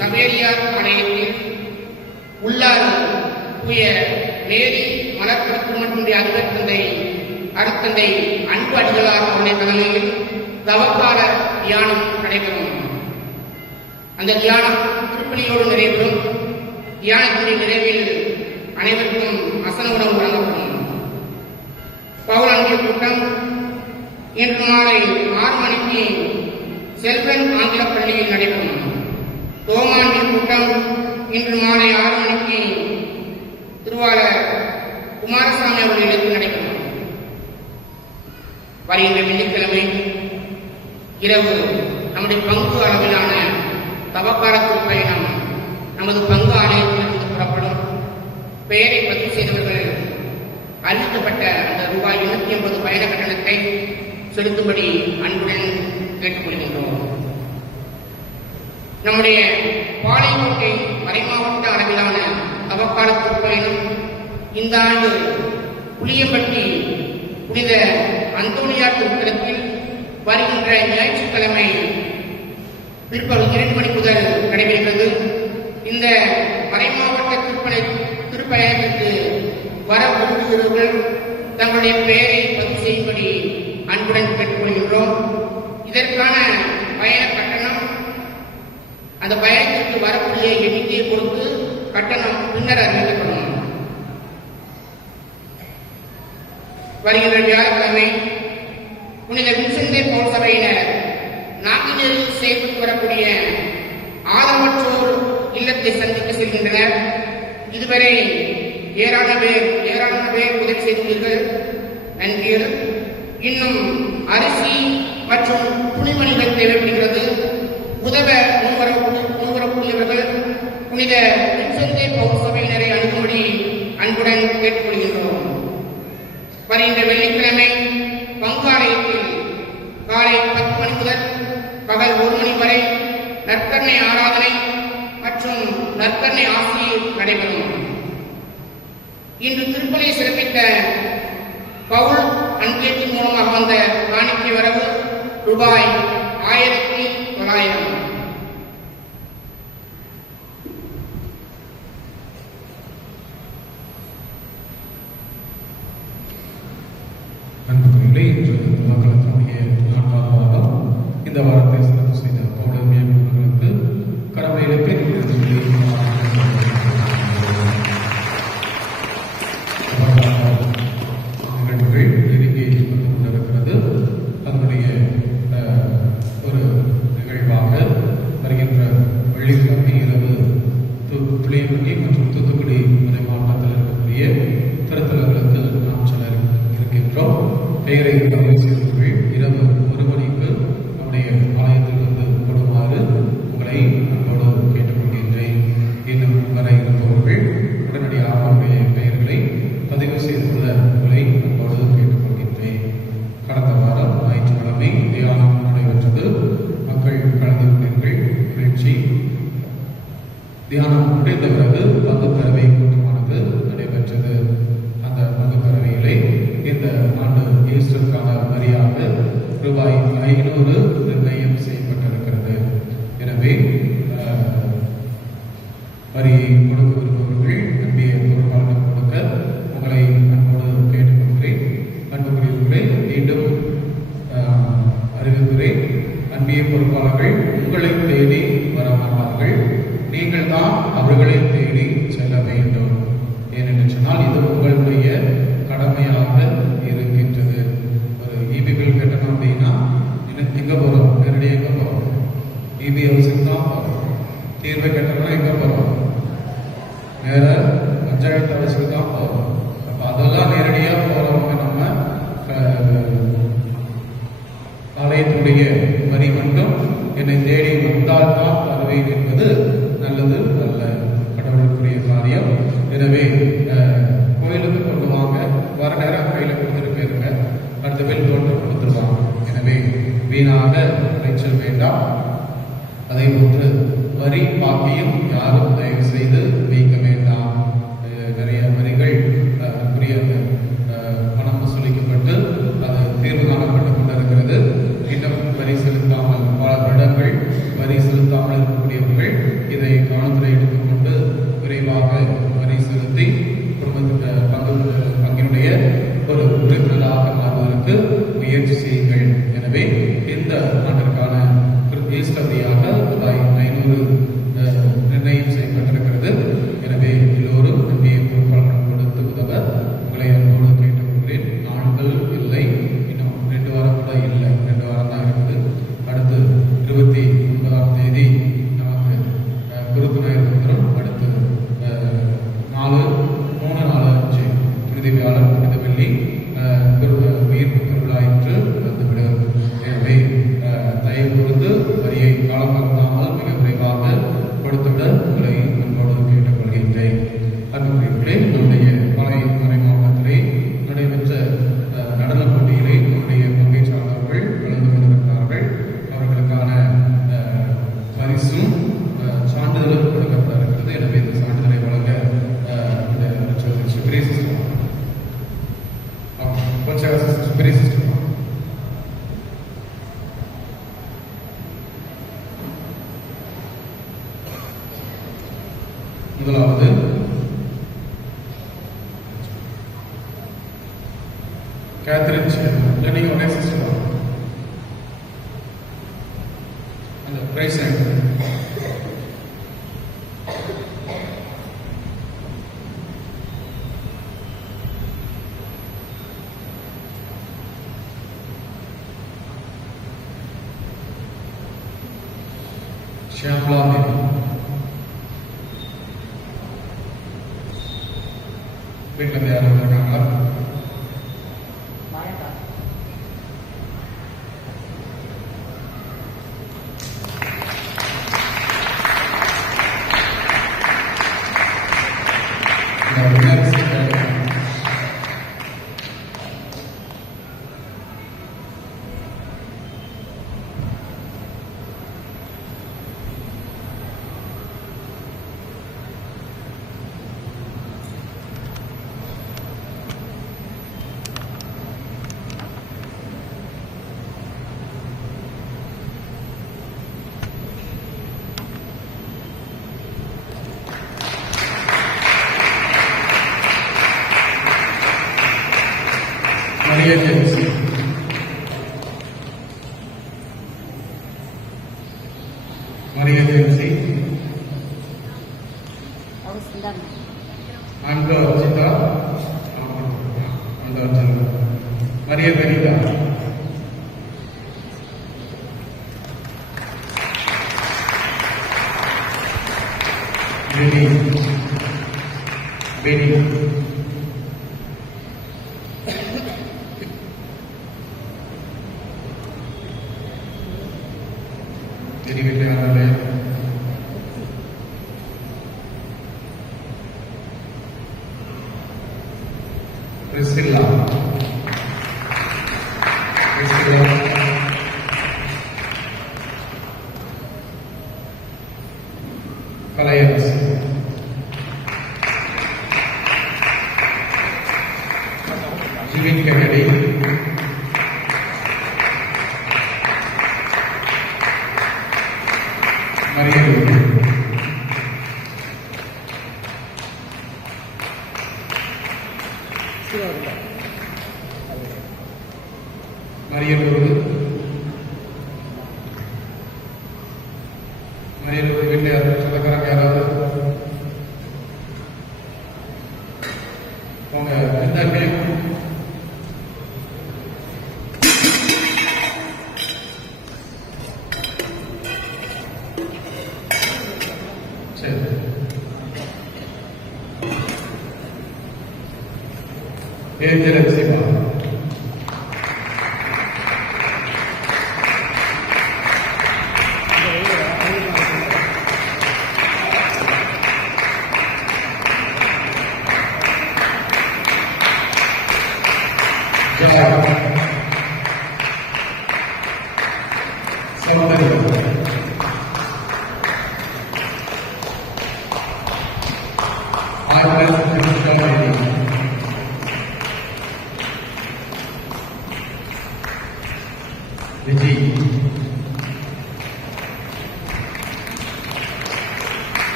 சபேரியார் ஆலயத்தில் உள்ளாறு தூய மேரி மலர்படுத்து மற்றும் அதிபர் தந்தை அருத்தந்தை அன்பு அடிகளார் அவருடைய தலைமையில் தவக்கால தியானம் நடைபெறும். அந்த தியானம் திருப்பலியோடு நிறைவேறும். தியானத்தின் நிறைவில் அனைவருக்கும் அசன உணவு வழங்கப்படும். பவுல் அன்பின் கூட்டம் இன்று மாலை 6 மணிக்கு செல்வன் ஆங்கில பள்ளியில் நடைபெறும். தோமாண்டின் கூட்டம் இன்று மாலை 6 மணிக்கு திருவாளர் குமாரசாமி அவர்களுக்கு நடைபெறும். வருகின்ற வெள்ளிக்கிழமை இரவு நம்முடைய பங்கு அளவிலான தவக்காலத்து பயணம் நமது பங்கு ஆலயத்திலிருந்து புறப்படும். பெயரை பதிவு செய்தவர்கள் அறிவிக்கப்பட்ட அந்த ரூபாய் 280 பயண கட்டணத்தை செலுத்தும்படி அன்புடன் கேட்டுக்கொள்கின்றோம். நம்முடைய பாளையங்கோட்டை மறைமாவட்ட அளவிலான தவக்கால திருப்பயணம் இந்த ஆண்டு புளியம்பட்டி புனித அந்தோனியார் திருத்தலத்தில் வருகின்ற ஞாயிற்றுக்கிழமை பிற்பகல் 2 மணி முதல் நடைபெறுகிறது. வர விரும்புகிறவர்கள் தங்களுடைய பெயரை பதிவு செய்யும்படி அன்புடன் கேட்டுக்கொள்கின்றோம். இதற்கான பயண கட்டணம் அந்த பயணத்திற்கு வரக்கூடிய எண்ணிக்கையை பொறுத்து கட்டணம் பின்னர் அறிவிக்கப்படும். வருகின்ற வியாழக்கிழமை புனித வின்சென்ட் பவுல் சபையினர் நாங்குநேரில் செயல்பட்டு வரக்கூடிய ஆதரவற்றோர் இல்லத்தை சந்திக்க செல்கின்றனர். இதுவரை ஏராளமான பேர் உதவி செய்துள்ளீர்கள், நன்றிகள். இன்னும் அரிசி மற்றும் துணிமணிகள் தேவைப்படுகிறது. உதவ முன்வரக்கூடியவர்கள் புனித வின்சென்ட் பவுல் சபையினரை அணுகும்படி அன்புடன் கேட்டுக்கொள்கின்றோம். வருகின்ற வெள்ளிக்கிழமை பங்காலயத்தில் காலை 10 மணி முதல் பகல் 1 மணி வரை நற்கருணை ஆராதனை மற்றும் நற்கருணை ஆசிரியர் நடைபெறும். இன்று திருப்பலி சிறப்பித்த பவுல் அன்பேற்றின் மூலமாக வந்த காணிக்கை வரவு ரூபாய் 1900. அன்புகளே, இன்று மக்களுடைய 4வது வாரம். இந்த வாரத்தை சிறப்பு செய்த பௌடமியர்களுக்கு கடமையிலே நிகழ்வுகள் நெருங்கி வந்து கொண்டிருக்கிறது. அதனுடைய ஒரு நிகழ்வாக வருகின்ற வெள்ளிக்கிழமை இரவு புளியம்பட்டி மற்றும் தூத்துக்குடி மறை மாவட்டத்தில் இருக்கக்கூடிய திருத்தலங்களுக்கு நாம் செல்ல இருக்கின்றோம். பெயரை பதிவு செய்தவர்கள் இரவு 1 மணிக்கு நம்முடைய ஆலயத்தில் வந்து கொடுமாறு உங்களை அன்போடு கேட்டுக்கொள்கின்றேன். இன்னும் வர இருப்பவர்கள் உடனடியாக அவருடைய பெயர்களை பதிவு செய்துள்ள உங்களை அன்போடு கேட்டுக்கொள்கின்றேன். கடந்த வாரம் ஞாயிற்றுக்கிழமை தியானம் நடைபெற்றது. மக்கள் கலந்து கொண்டீர்கள், நிகழ்ச்சி. தியானம் முடிந்த பிறகு பங்குத்தரவை கூட்டமானது நடைபெற்றது. அந்த பங்குத்தரவையிலே இந்த ஆண்டு ஈஸ்டருக்கான வரியாக ரூபாய் 500 நிர்ணயம் செய்யப்பட்டிருக்கிறது. எனவே வரியை கொடுக்க விரும்புபவர்கள் அன்பிய பொறுப்பாளர் கொடுக்க உங்களை அன்போடு கேட்டுக்கொள்கிறேன். அன்புக்குரியவர்களே, மீண்டும் அறிவிக்கிறேன். அன்பிய பொறுப்பாளர்கள் உங்களை தேடி வர மாட்டார்கள், நீங்கள் தான் அவர்களை தேடி செல்ல வேண்டும். ஏனென்று சொன்னால் இது உங்களுடைய கடமையாக இருக்கின்றது. ஒரு இபி பில் கட்டணும் அப்படின்னா எங்க போறோம்? நேரடியாக எங்க போறோம்? இபி ஹவுஸுக்கு தான் போறோம். தீர்வை கட்டணும்னா எங்க போறோம்? நேர பஞ்சாயத்து ஹவுஸுக்கு தான் போறோம். அப்ப அதெல்லாம் நேரடியாக போறவங்க நம்ம ஆலயத்துடைய வரி மட்டும் என்னை தேடி வந்தால் தான் வருவேன் என்பது நல்லது அல்ல, கடவுளுக்குரிய காரியம். எனவே கோயிலுக்கு கொண்டு வாங்க, வர நேரம் கையில் கொடுத்துட்டு போயிருங்க, அடுத்த பில் தோட்டம் கொடுத்துருவாங்க. எனவே வீணாக அலைச்சல் வேண்டாம். அதை போன்று வரி பாக்கியும் யாரும் தயவு செய்து வைக்க வேண்டாம். நிறைய வரிகள் பணம் வசூலிக்கப்பட்டு அது தீர்வு காணப்பட்டுக் கொண்டிருக்கிறது. இன்னும் வரி செலுத்தாமல் பல வருடங்கள் வரி செலுத்தாமல் இருக்கக்கூடியவர்கள் இதை கவனத்தில் எடுத்துக்கொண்டு விரைவாக வரி செலுத்தி பங்கினுடைய ஒரு உறுப்பினராக மாறுவதற்கு முயற்சி செய்யுங்கள். எனவே இந்த ஆண்டிற்கான ஈஸ்டரியாக ரூபாய் 500 நிர்ணயம் செய்யப்பட்டிருக்கிறது. எனவே எல்லோரும் நம்பிய பொறுப்பாளர்கள் கொடுத்து உதவ உங்களை அன்போடு கேட்டுக்கொள்கிறேன். நாட்கள் இல்லை, இன்னும் 2 வாரம் கூட இல்லை, 2 வாரம் தான் இருக்குது. அடுத்து 29ஆம் தேதி நமக்கு குருத்துநாயர் வந்துடும். அடுத்து 3 4 5 புனித வியாழன், புனித வெள்ளி உயிர்ப்பு திருவிழா என்று வந்துவிடும். எனவே தயவு கூர்ந்து வரியை காலப்படுத்தாமல் மிக விரைவாக கொடுத்துவிட உங்களை அன்போடு கேட்டுக்கொள்கின்றேன். அன்புக்குரியவர்களே, நம்முடைய மறை மாவட்டத்திலே நடைபெற்ற நடன போட்டியிலே நம்முடைய பங்கை சார்ந்தவர்கள் கலந்து கொண்டிருக்கிறார்கள். அவர்களுக்கான பரிசும் சான்றிதழும் கொடுக்கப்பட இருக்கிறது. எனவே இந்த சான்றிதழை வழங்க சுப்ரிய சிஸ்டம் முதலாவது கேத்ரின் இல்லை நீங்கள் ஒரே சிஸ்டர் தான் அந்த பிரைஸ் ஷியாம்லா தேவி வீட்டில் யாரும் இருக்காங்களா? Maria James. Maria James. Angga Cita. Angga Cita. Maria Benita. Benny. Jadi kita ada Priscilla, Kalayas, Jimmy Kennedy. Maria Lulu. Maria Lulu. Maria Lulu வீட்டில் யாரும் சொந்தக்காரங்க யாராவது உங்க எந்த Angela Siva.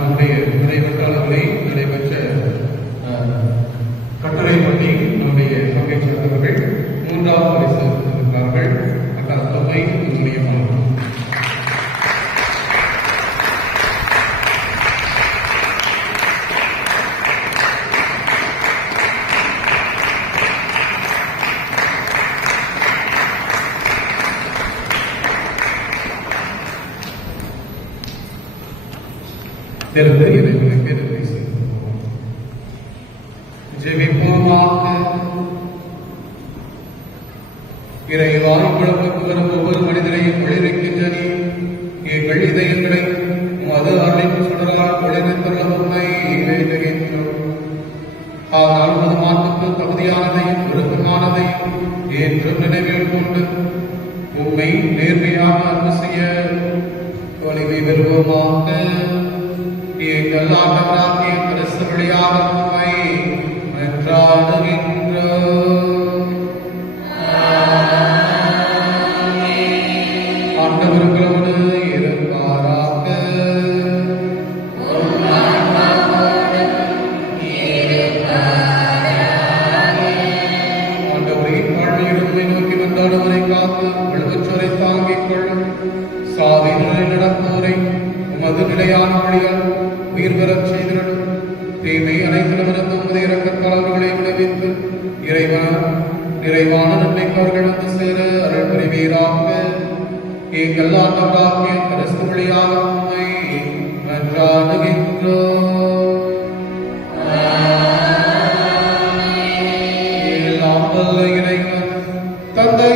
நம்முடைய நடைபெற்றாளர்களை நடைபெற்ற கட்டுரை பண்ணி நம்முடைய பங்கை சேர்ந்தவர்கள் 3வது பரிசு இருக்கிறார்கள். அக்கால தொகை நம்முடைய மாணவர்கள் இறைவனுக்கு நன்றி செலுத்துவோம். ஜெபிப்போமாக. இறைவாய் உலகத்துக்கு வரும் ஒவ்வொரு மனிதனையும் ஒளிர்க்கின்ற நீ எங்கள் இதயங்களை மது அருளின் சுடரால் ஒளிர்ந்துள்ள உண்மை வேண்டுகின்றோம். ஆனால் மது மாற்றுக்கு தகுதியானதையும் ஒழுக்கமானதையும் என்றும் நினைவில் கொண்டு உண்மை நேர்மையாக அன்பு செய்ய வலிமை பெறுவோமாக. எங்கள் ஆண்டவராகிய கிறிஸ்து வழியாக உம்மை மன்றாடுகின்றோம். பெறச் செய்திருக்கும் தீமை அனைத்திடமிருந்து உமது இரக்கத்தால் அவர்களை விடுவித்து நிறைவான நன்மைக்கு அவர்கள் வந்து சேர அருள் புரிவீராக. எங்கள் ஆண்டவராகிய கிறிஸ்து வழியாக உம்மை மன்றாடுகின்றோம். எல்லாம் வல்ல இறைவன் தந்தை